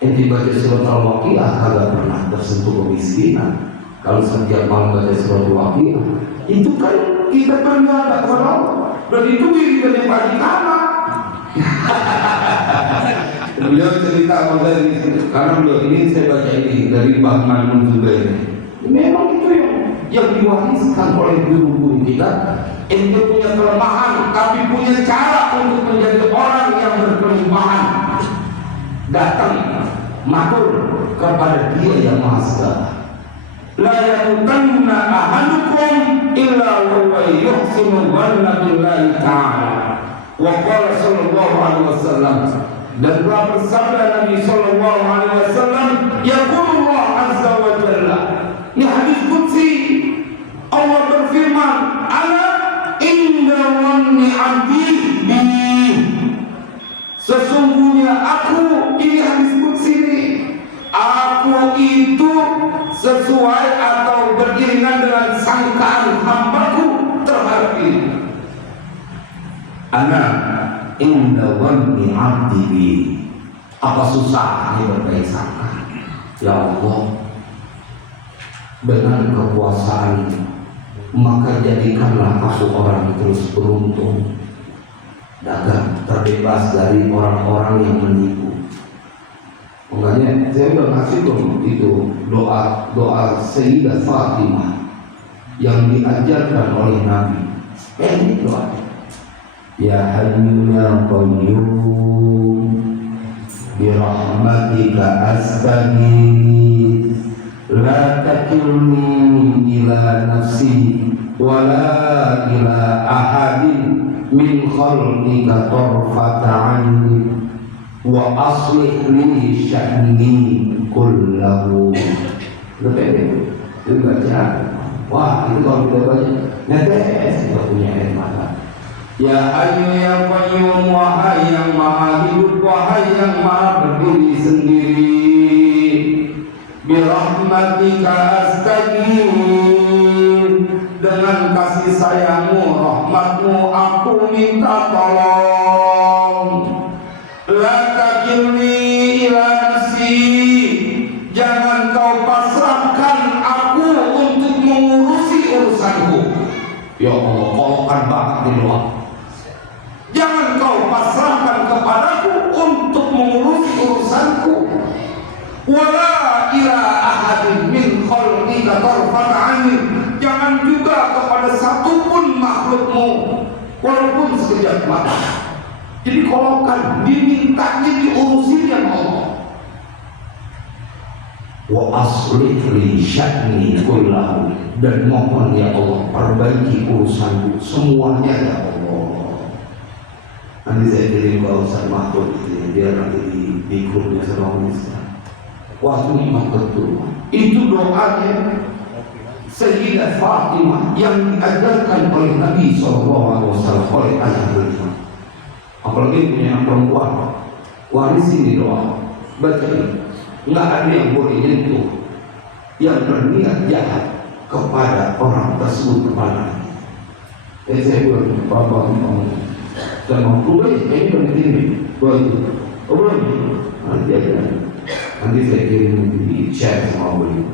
Nanti baca surat Al-Waqiah kagak pernah tersentuh kemiskinan. Kalau setiap malam baca surat Al-Waqiah, itu kan kita beribadah kepada Allah. Dan itu wiridan yang paling utama. Beliau cerita dari karena beliau ini saya baca ini dari Bang Manun juga ini. Memang itu yang diwariskan oleh guru-guru kita. Itu punya kelemahan, tapi punya cara untuk menjadi orang yang berkelemahan. Datang matur kepada Dia yang Maha Segala. La yamutanna ahadukum illa wa yuhsinu dhanna billahi ta'ala. Wa qala sallallahu alaihi wasallam, dan telah bersabda Nabi sallallahu alaihi wasallam, yaqulullah azza wa jalla, ini hadis qudsi, Allah berfirman, ana inda dhanni 'abdi bi, sesungguhnya aku, ini hadis qudsi ini, aku itu sesuai atau beriringan dengan sangkaan hambaku terhadap ini. Ana inda dhanni 'abdi bi. Apa susahnya berbaik sangka? Ya Allah, dengan kekuasaan maka jadikanlah aku orang terus beruntung, dagang terbebas dari orang-orang yang menipu. Makanya saya udah ngasih dong itu doa Sayyidah Fatimah yang diajarkan oleh Nabi. Ini doa. Ya Hayyu ya Qayyum bi rahmatika astaghith la takilni ila nafsi wa la ila ahadin min khalqika tarfata 'aini wa aslih li sya'ni kullahu. Lebih itu baca. Wah, itu kalau kita baca netes kita punya air mata. Ya Hayyu ya Qayyum, wahai yang maha hidup, wahai yang maha berdiri sendiri, bi rahmatika astaghith, dengan kasih sayangmu, rahmatmu aku minta tolong. La takilni ila nafsi, jangan kau pasrahkan aku untuk mengurusi urusanku. Ya Allah, kolokkan banget di doa. Jangan kau pasrahkan kepadaku untuk mengurus urusanku. Wala ila ahadin min khalqika tarfata 'ain, jangan juga kepada satupun makhlukmu walaupun sekejap mata. Jadi kolokkan, dimintanya diurusin yang Allah. Wa aslih li sya'ni kullahu, dan mohon ya Allah perbaiki urusanku semuanya ya Allah. Nanti saya kirim ke Ustaz Mahfud biar nanti di grupnya sama Ustaz. Waktu imam betul. Itu doanya Sayyidah Fatimah yang diajarkan oleh Nabi SAW oleh ayah beliau. Apalagi punya anak perempuan, waris ini doa, baca ini. Nggak ada yang boleh nyentuh yang berniat jahat kepada orang tersebut kepada. Saya bilang, Bapak saya mau keluar, ini begini, begitu. Boleh, nanti aja. Nanti saya kirim di chat sama beliau.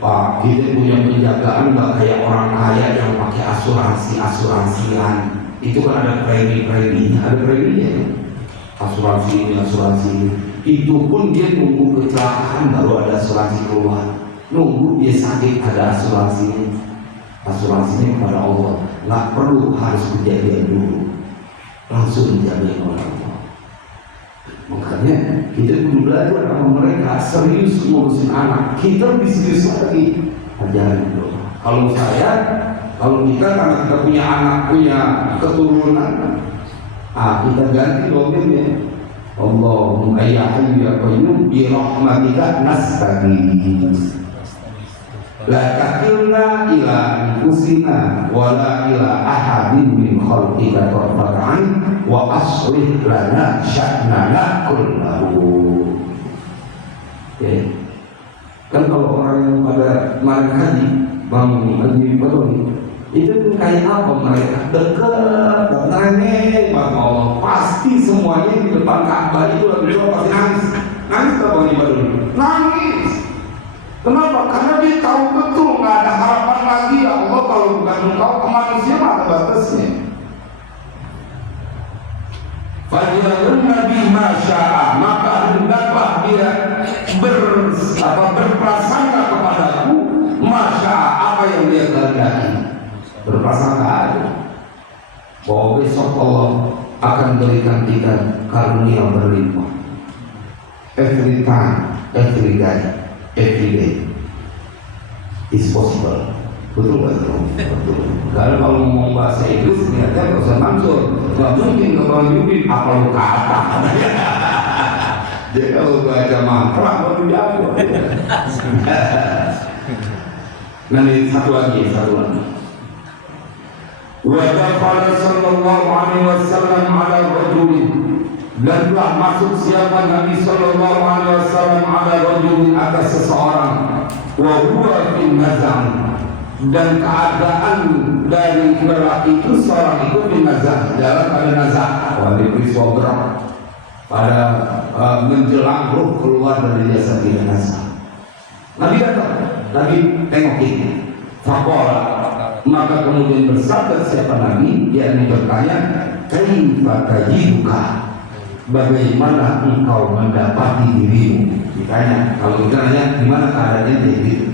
Pak, kita punya penjagaan nggak kayak orang kaya yang pakai asuransian. Itu kan ada premi-preminya, ada preminya. Asuransi ini. Itu pun dia nunggu kecelakaan baru ada asuransi keluar. Nunggu dia sakit ada asuransinya. asuransinya kepada Allah, nggak perlu harus kejadian dulu, langsung dijamin oleh Allah. Makanya kita perlu belajar sama mereka, serius ngurusin anak. Kita lebih serius lagi, ajarin dulu. Kalau kita karena kita punya anak, punya keturunan, kita ganti domirnya. Allahumma ya hayyu ya qayyum bi rahmatika nastaghits. La takilna ila anfusina wa la ila ahadin min khalqika tarfatan wa aslih lana sya'nana kullahu. Oke. Kan kalau orang yang pada kemarin haji, Bang Haji Badoni, itu tuh kayak apa mereka? Dekat, nanya, Bang Allah, pasti semuanya di depan Ka'bah itu lagi pasti nangis. Nangis tak Bang Haji Badoni? Nangis. Kenapa? Karena dia tahu betul nggak ada harapan lagi. Ya Allah, kalau bukan engkau ke manusia ada batasnya. Fajrun Nabi Masya'a, maka hendaklah dia berprasangka kepadaku, Masya'a, apa yang dia kehendaki. Berprasangka aja bahwa besok Allah akan berikan kita karunia berlimpah. Every time, every day. Every day is possible. Betul nggak? Betul. Kalau ngomong bahasa Inggris ternyata Ustaz Mansur nggak mungkin kalau Yudi apa lu kata. Jadi kalau baca mantra baru jago. Nanti satu lagi. Wa qala sallallahu alaihi wasallam ala rajulin, dan telah masuk siapa Nabi sallallahu alaihi wasallam ala rajulin, atas seseorang, wa huwa fin nazam, dan keadaan dari lelaki itu seorang itu bin nazam, dalam pada nazam, diberi sebuah berat pada menjelang ruh keluar dari jasad jenazah. Nabi datang, Nabi tengokin, faqala, maka kemudian bersabda siapa Nabi, yakni bertanya, kaifa tajiduka, bagaimana engkau mendapati dirimu? Ditanya, kalau kita nanya gimana keadaannya dia gitu.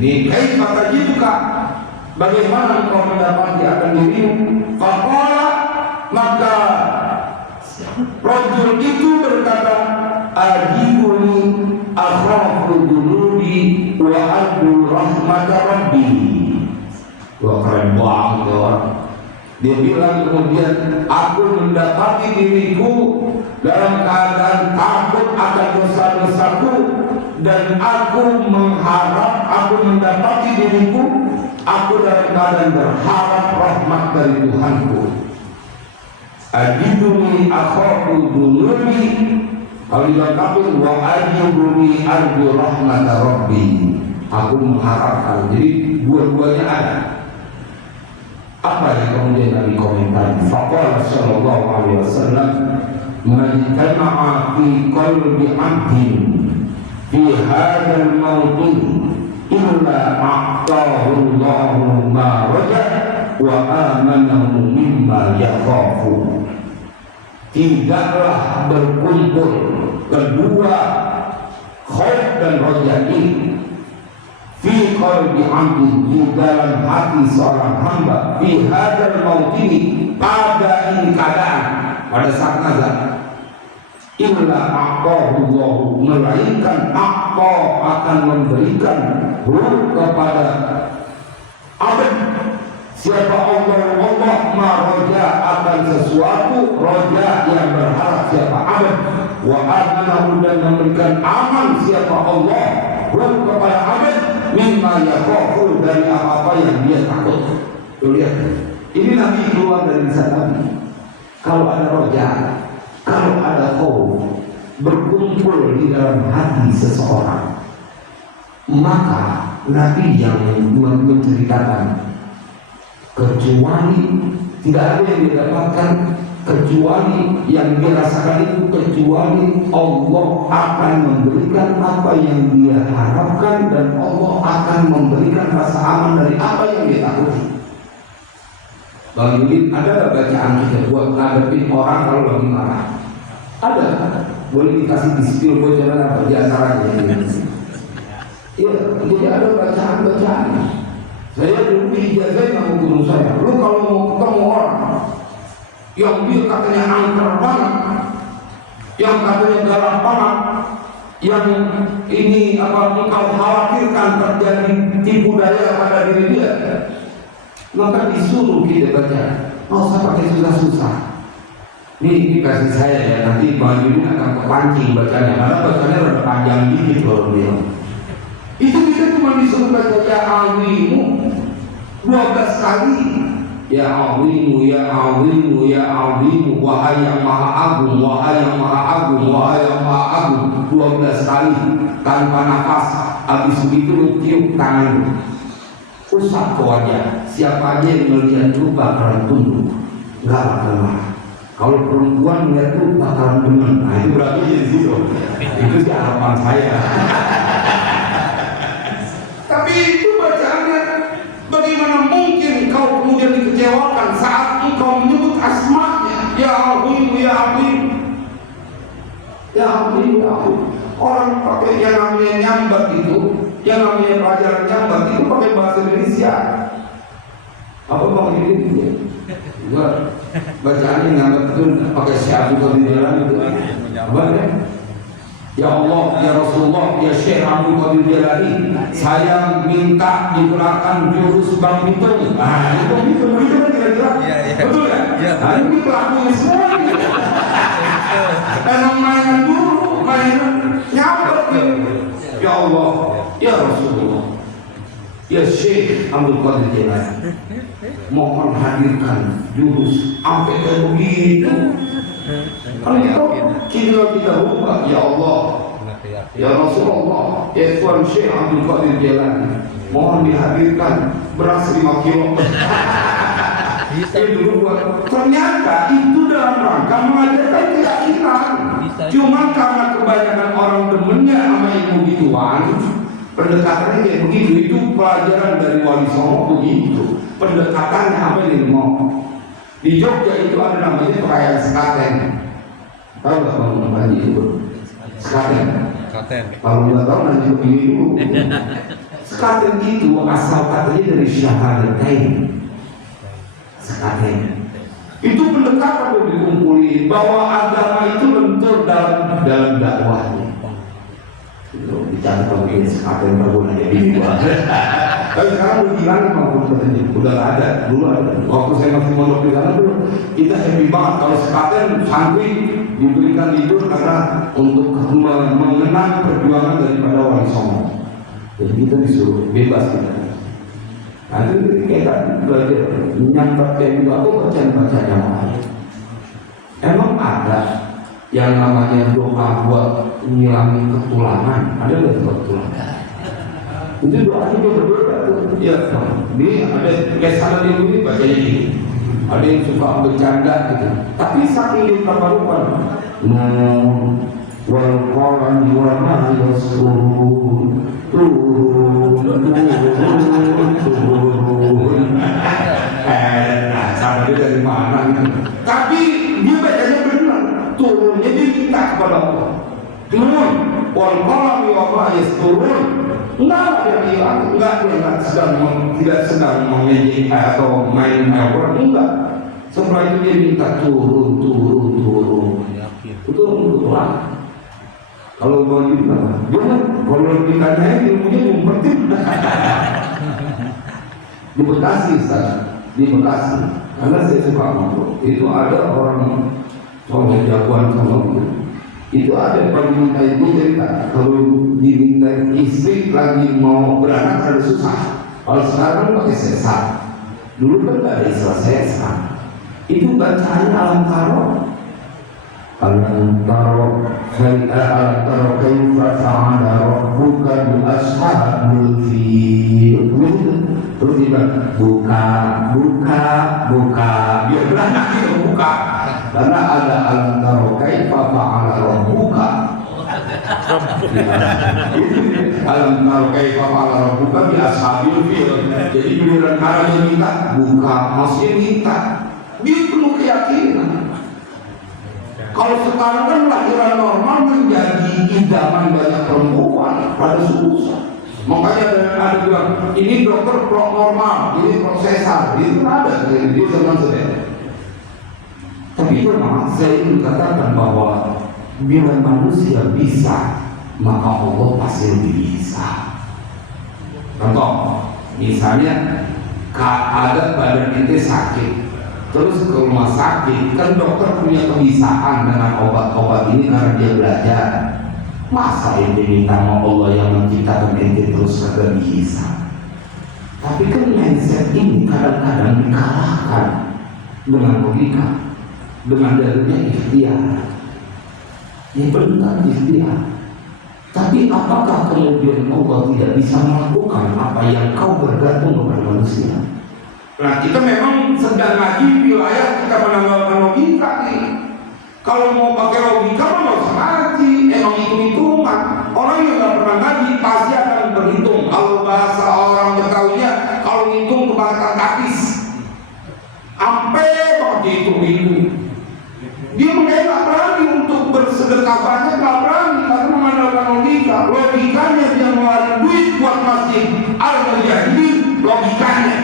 Ini kaifa tajiduka, bagaimana engkau mendapati akan dirimu? Faqala, maka rajul itu berkata, ajibuni akhafu dunubi wa arju rahmata rabbi. Wah, keren banget ya orang. Dia bilang kemudian, aku mendapati diriku dalam keadaan takut akan dosa-dosaku, dan aku mendapati diriku, aku dalam keadaan berharap rahmat dari Tuhanku. Ajiduni akhafu dunubi, kalau dilengkapi wa ajiduni arju rahmata rabbi, aku mengharapkan. Jadi dua-duanya ada. Apa yang kemudian Nabi komentar? Faqala sallallahu alaihi wasallam, man tama'a fi qalbi 'abdin fi hadzal mawqif illa a'tahu Allahu ma raja' wa amanahu mimma yakhafu. Tidaklah berkumpul kedua khauf dan raja ini fi qalbi 'abdin, di dalam hati seorang hamba, fi hadzal mawqif, pada ini keadaan, pada saat nazar, illa aqahu Allah, melainkan Allah akan memberikan ruh kepada abad. Siapa Allah maroja akan sesuatu, roja yang berharap siapa abad, wa amanahu, dan memberikan aman siapa Allah ruh kepada abad, mimma yakhafu, dari apa-apa yang dia takut. Tuh lihat, ini Nabi keluar dari lisan Nabi. Kalau ada roja, kalau ada khauf berkumpul di dalam hati seseorang, maka Nabi yang menceritakan, kecuali tidak ada yang didapatkan, kecuali yang dirasakan itu, kecuali Allah akan memberikan apa yang dia harapkan, dan Allah akan memberikan rasa aman dari apa yang dia takuti. Bang Yudin, ada bacaan kita buat ngadepin orang kalau lagi marah? Ada. Boleh dikasih di-spill bocoran apa di antaranya? Iya, jadi ada bacaan-bacaan. Saya dulu diijazahin sama guru saya, lu kalau mau ketemu orang yang dia katanya angker banget, yang katanya galak banget, yang ini apa engkau khawatirkan terjadi tipu daya pada diri dia, maka disuruh kita baca, nggak usah pakai susah-susah. Ini kasih saya ya, nanti Bang Yudin akan kepancing bacanya, karena bacanya rada panjang dikit kalau dia. Itu kita cuma disuruh baca ya awimu 12 kali. Ya awimu, ya awimu, ya awimu, wahai yang maha agung, wahai yang maha agung, wahai yang maha agung, 12 kali tanpa nafas. Habis begitu lu tiup tangan, usap ke wajah. Siapa aja yang melihat lu bakalan tunduk, nggak bakalan. Kalau perempuan melihat lu bakalan demen. Nah itu berarti di situ. Itu sih harapan saya. Tapi itu bacaannya, bagaimana mungkin kau kemudian dikecewakan saat engkau menyebut asma'nya, ya Azim, ya Azim, ya Azim, ya Azim. Orang pakai yang namanya nyambat itu, yang namanya pelajaran nyambat itu pakai bahasa Indonesia. Apa bang ini? Enggak, bacaannya nyambat itu pakai syahadat di dalam itu. Apa ya? Ya Allah, ya Rasulullah, ya Syekh Abdul Qadir Jalali, saya minta digunakan jurus Bang Pitung. Nah, itu begitu kan kira-kira? Betul ya? Nah, ini pelakunya semua. Dan mainan dulu, mainan nyambat. Ya Allah, ya Rasulullah, ya Syekh Abdul Qadir Jalali, mohon hadirkan jurus sampai kayak begitu. Kalau kita lupa, ya Allah, ya Rasulullah, ya Tuhan Syekh Abdul Qadir Jalani, mohon dihadirkan beras 5 kilo. Itu buat. Ternyata itu dalam rangka mengajarkan keyakinan. Cuma karena kebanyakan orang demennya sama ilmu gituan, pendekatannya kayak begitu. Itu pelajaran dari Wali Songo begitu. Pendekatannya apa yang mau? Di Jogja itu ada namanya perayaan sekaten. Tahu nggak bang Haji itu? Sekaten. Kalau nggak tahu nanti begini dulu. Sekaten itu asal katanya dari syahadatain. Sekaten. Itu pendekatan yang dikumpulin bahwa agama itu lentur dalam dakwahnya. Bicara begini sekaten berguna jadi dua. Tapi sekarang udah hilang maupun katanya udah ada. Dulu ada. Waktu saya masih mondok di sana dulu, kita happy banget kalau sekaten santri diberikan libur karena untuk mengenang perjuangan daripada Wali Songo. Jadi kita disuruh bebas kita. Nanti kita belajar menyambat kayak gitu atau bacaan yang lain. Emang ada yang namanya doa buat ngilangin ketulangan? Ada nggak ketulangan? Itu doanya juga berbeda tuh. Ya, ini ada kesalahan yang ini bacanya ini. Ada yang suka bercanda gitu. Tapi saking diperlukan. Wal Quran wa ma yasrun sama dia dari mana gitu. Tapi dia bacanya benar. Turunnya dia minta kepada Allah. Turun. Wal Quran wa ma yasrun. Enggak dia bilang, tidak sedang mengejek atau main Al-Quran, enggak. Setelah itu dia minta turun. Itu kebetulan. Kalau mau dibilang, jangan. Kalau ditanya ilmunya diumpetin. Di Bekasi, di Bekasi. Karena saya suka ngomong. Itu ada orang soal jagoan sama itu. Itu ada yang minta ibu cerita kalau diminta istri lagi mau beranak ada susah. Kalau sekarang pakai sesar. Dulu kan nggak ada istilah sesar. Itu bacaan alam taro. Alam taro kaifa ta'ala rabbuka bi ashabil fil. Terus dia buka. Dia beranak itu buka. Karena ada alam taro kaifa ta'ala rabbuka. Alam taro kaifa ta'ala rabbuka bi ashabil fil. Jadi giliran karanya minta buka, maksudnya minta. Dia penuh keyakinan. Kalau sekarang kan lahiran normal menjadi idaman banyak perempuan pada susah. Makanya ada bilang ini dokter normal, ini prosesar, itu ada di zaman saya. Tapi memang saya ingin katakan bahwa bila manusia bisa, maka Allah pasti lebih bisa. Contoh, misalnya ada badan ente sakit, terus ke rumah sakit, kan dokter punya kebiasaan dengan obat-obat ini karena dia belajar. Masa ente minta sama Allah yang menciptakan ente terus kagak bisa? Tapi kan mindset ini kadang-kadang dikalahkan dengan logika, dengan dalilnya ikhtiar. Ya benar ikhtiar. Tapi apakah kemudian Allah tidak bisa melakukan apa yang kau bergantung kepada manusia? Nah, kita memang sedang ngaji wilayah kita menambahkan logika nih. Kalau mau pakai logika nggak usah ngaji, emang hitung-hitungan. Orang yang nggak pernah ngaji pasti akan berhitung. Kalau bahasa orang Betawinya, kalau ngitung kebangetan takis, sampai kok dihitung-hitung. Dia mungkin nggak berani untuk bersedekah banyak, nggak berani karena mengandalkan logika. Logikanya dia ngeluarin duit buat masjid al-mujahidin, logikanya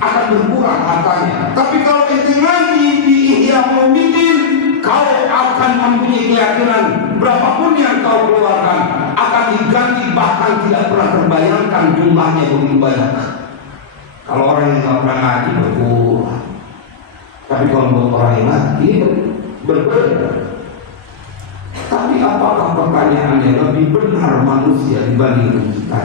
akan berkurang hartanya. Tapi kalau ente ngaji di Ihya Ulumuddin, kau akan mempunyai keyakinan berapapun yang kau keluarkan akan diganti, bahkan tidak pernah terbayangkan jumlahnya begitu banyak. Kalau orang yang nggak pernah ngaji berkurang. Tapi kalau buat orang yang ngaji berbeda. Tapi apakah pertanyaannya lebih benar manusia dibanding kita?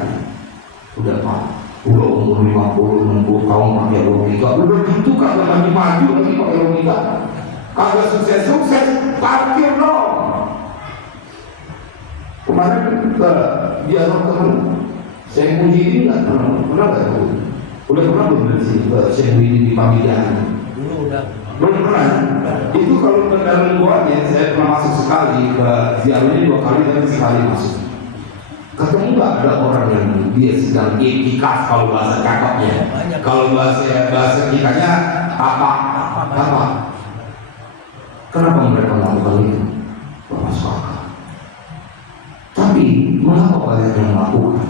Udah Pak, udah umur 50-60 tahun pakai logika, udah gitu kagak maju lagi pakai logika, kagak sukses parkir dong. Kemarin ke dialog teman saya puji ini nggak pernah udah pernah belum sih saya puji di Pamijahan? Dulu udah. Belum pernah. Itu kalau kendaraan buahnya saya pernah masuk sekali ke ziarahnya 2 kali tapi sekali masuk. Ketemu nggak ada orang yang dia sedang iktikaf kalau bahasa cakapnya. Kalau bahasa kitanya apa? Kenapa mereka melakukan itu? Masuk akal. Tapi mengapa banyak yang melakukan?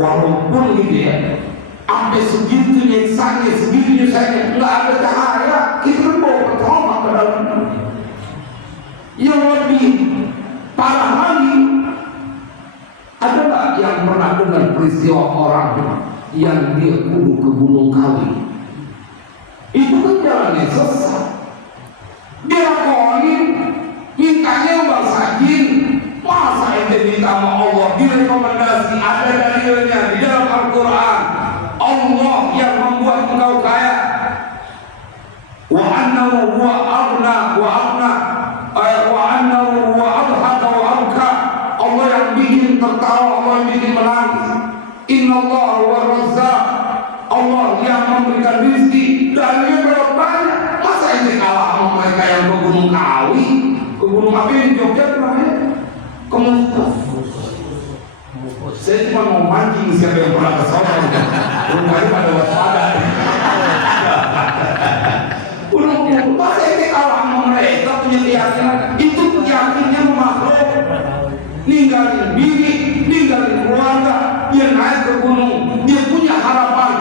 Walaupun gitu ya, sampai segitunya saya nggak ada cahaya, kita kan bawa pertolongan ke dalam. Yang lebih parah lagi, ada nggak yang pernah dengar peristiwa orang yang dia kudu ke Gunung Kawi? Itu kan jalannya sesat. Dia lakonin, mintanya Bang Sajin, masa ente minta sama Allah? Direkomendasi, ada dalilnya di dalam Al-Quran. Allah yang membuat engkau kaya. Wa annahu huwa aghna wa annahu huwa adhaka wa abka. Allah yang bikin tertawa, Allah yang bikin menangis. Innallaha huwa razzaq. Allah yang memberikan rezeki. Dalilnya berapa banyak? Masa ente kalah sama mereka yang ke Gunung Kawi, ke Gunung apa di Jogja namanya? Ke Mustaf. Saya cuma mau mancing siapa yang pernah ke sana. Rupanya pada waspada. Masa ente kalah sama mereka punya keyakinan? Itu keyakinannya makhluk. Ninggalin diri, ninggalin keluarga, dia naik ke gunung, dia punya harapan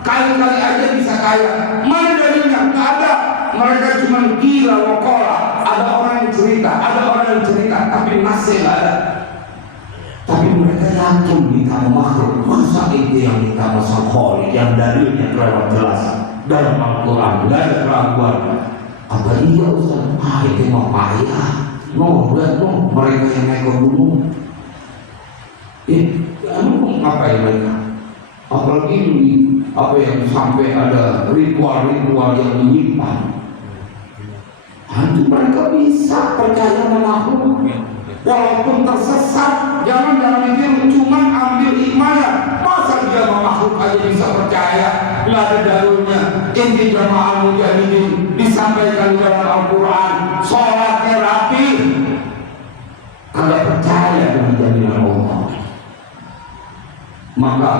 kali-kali aja bisa kaya. Mana dalilnya? Nggak ada. Mereka cuma gila wakola. Ada orang yang cerita, tapi nasib nggak ada. Tapi mereka yakin minta makhluk. Masa itu yang minta masal kholik yang dalilnya terlalu jelas dalam Al-Quran, nggak ada keraguan. Apa iya Ustaz? Itu mah payah. Lihat mereka yang naik ke gunung. Ngapain mereka? Apalagi apa yang sampai ada ritual-ritual yang menyimpang. Itu mereka bisa percaya sama makhluk. Walaupun tersesat, jangan mikir cuma ambil hikmahnya. Masa dia sama makhluk aja bisa percaya? Nggak ada dalilnya. Inti jamaah mujahidin disampaikan dalam Al-Quran, sholatnya rapi. Kalau percaya dengan jaminan Allah, maka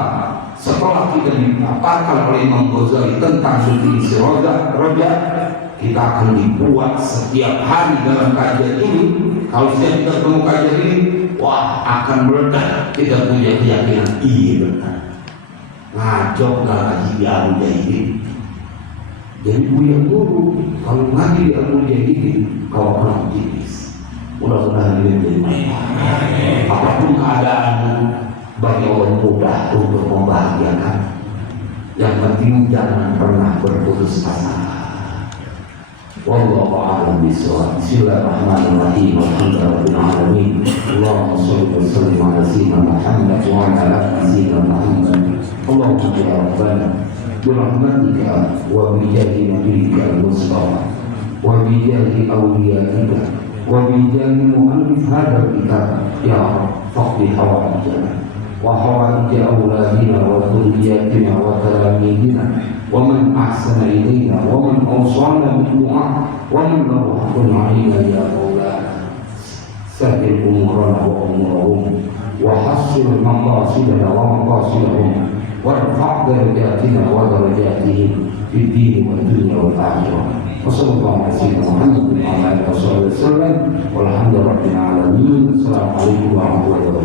setelah kita dipaparkan oleh Imam Ghazali tentang suci isi roja, kita akan dibuat setiap hari dalam kajian ini. Kalau setiap kita ketemu kajian ini, wah akan meledak. Kita punya keyakinan iya benar. Ngajok nggak ngaji di Abu Jahidin. Jadi punya guru kalau ngaji di Abu Jahidin kau akan optimis. Mudah-mudahan ini menjadi manfaat. Apapun keadaan bagi orang mudah untuk membahagiakan. Yang penting jangan pernah berputus asa. Wallahu a'lam bishawab. Bismillahirrahmanirrahim. Alhamdulillahirabbil alamin. Allahumma shalli wa sallim ala sayyidina Muhammad wa ala ali sayyidina Muhammad. Allahumma ya rabbana bi rahmatika wa bi jahi nabiyyika al-mustafa wa bi jahi awliyaika wa bi jahi mu'allif hadzal kitab ya rabb faqdi hawaijana wa hawaij auladina wa dhurriyyatina wa talamidina wa man ahsana ilayna wa man awsana bil du'a wa man lahu haqqun 'alaina ya maulana sahhil umurana wa umurahum wa hassil maqasidana wa maqasidahum warfa' darajatina wa darajatihim fid din wad dunya wal akhirah. Wassallallahu ala sayyidina Muhammad wa ala alihi wasallam walhamdulillahi rabbil alamin. Assalamualaikum warahmatullahi wabarakatuh.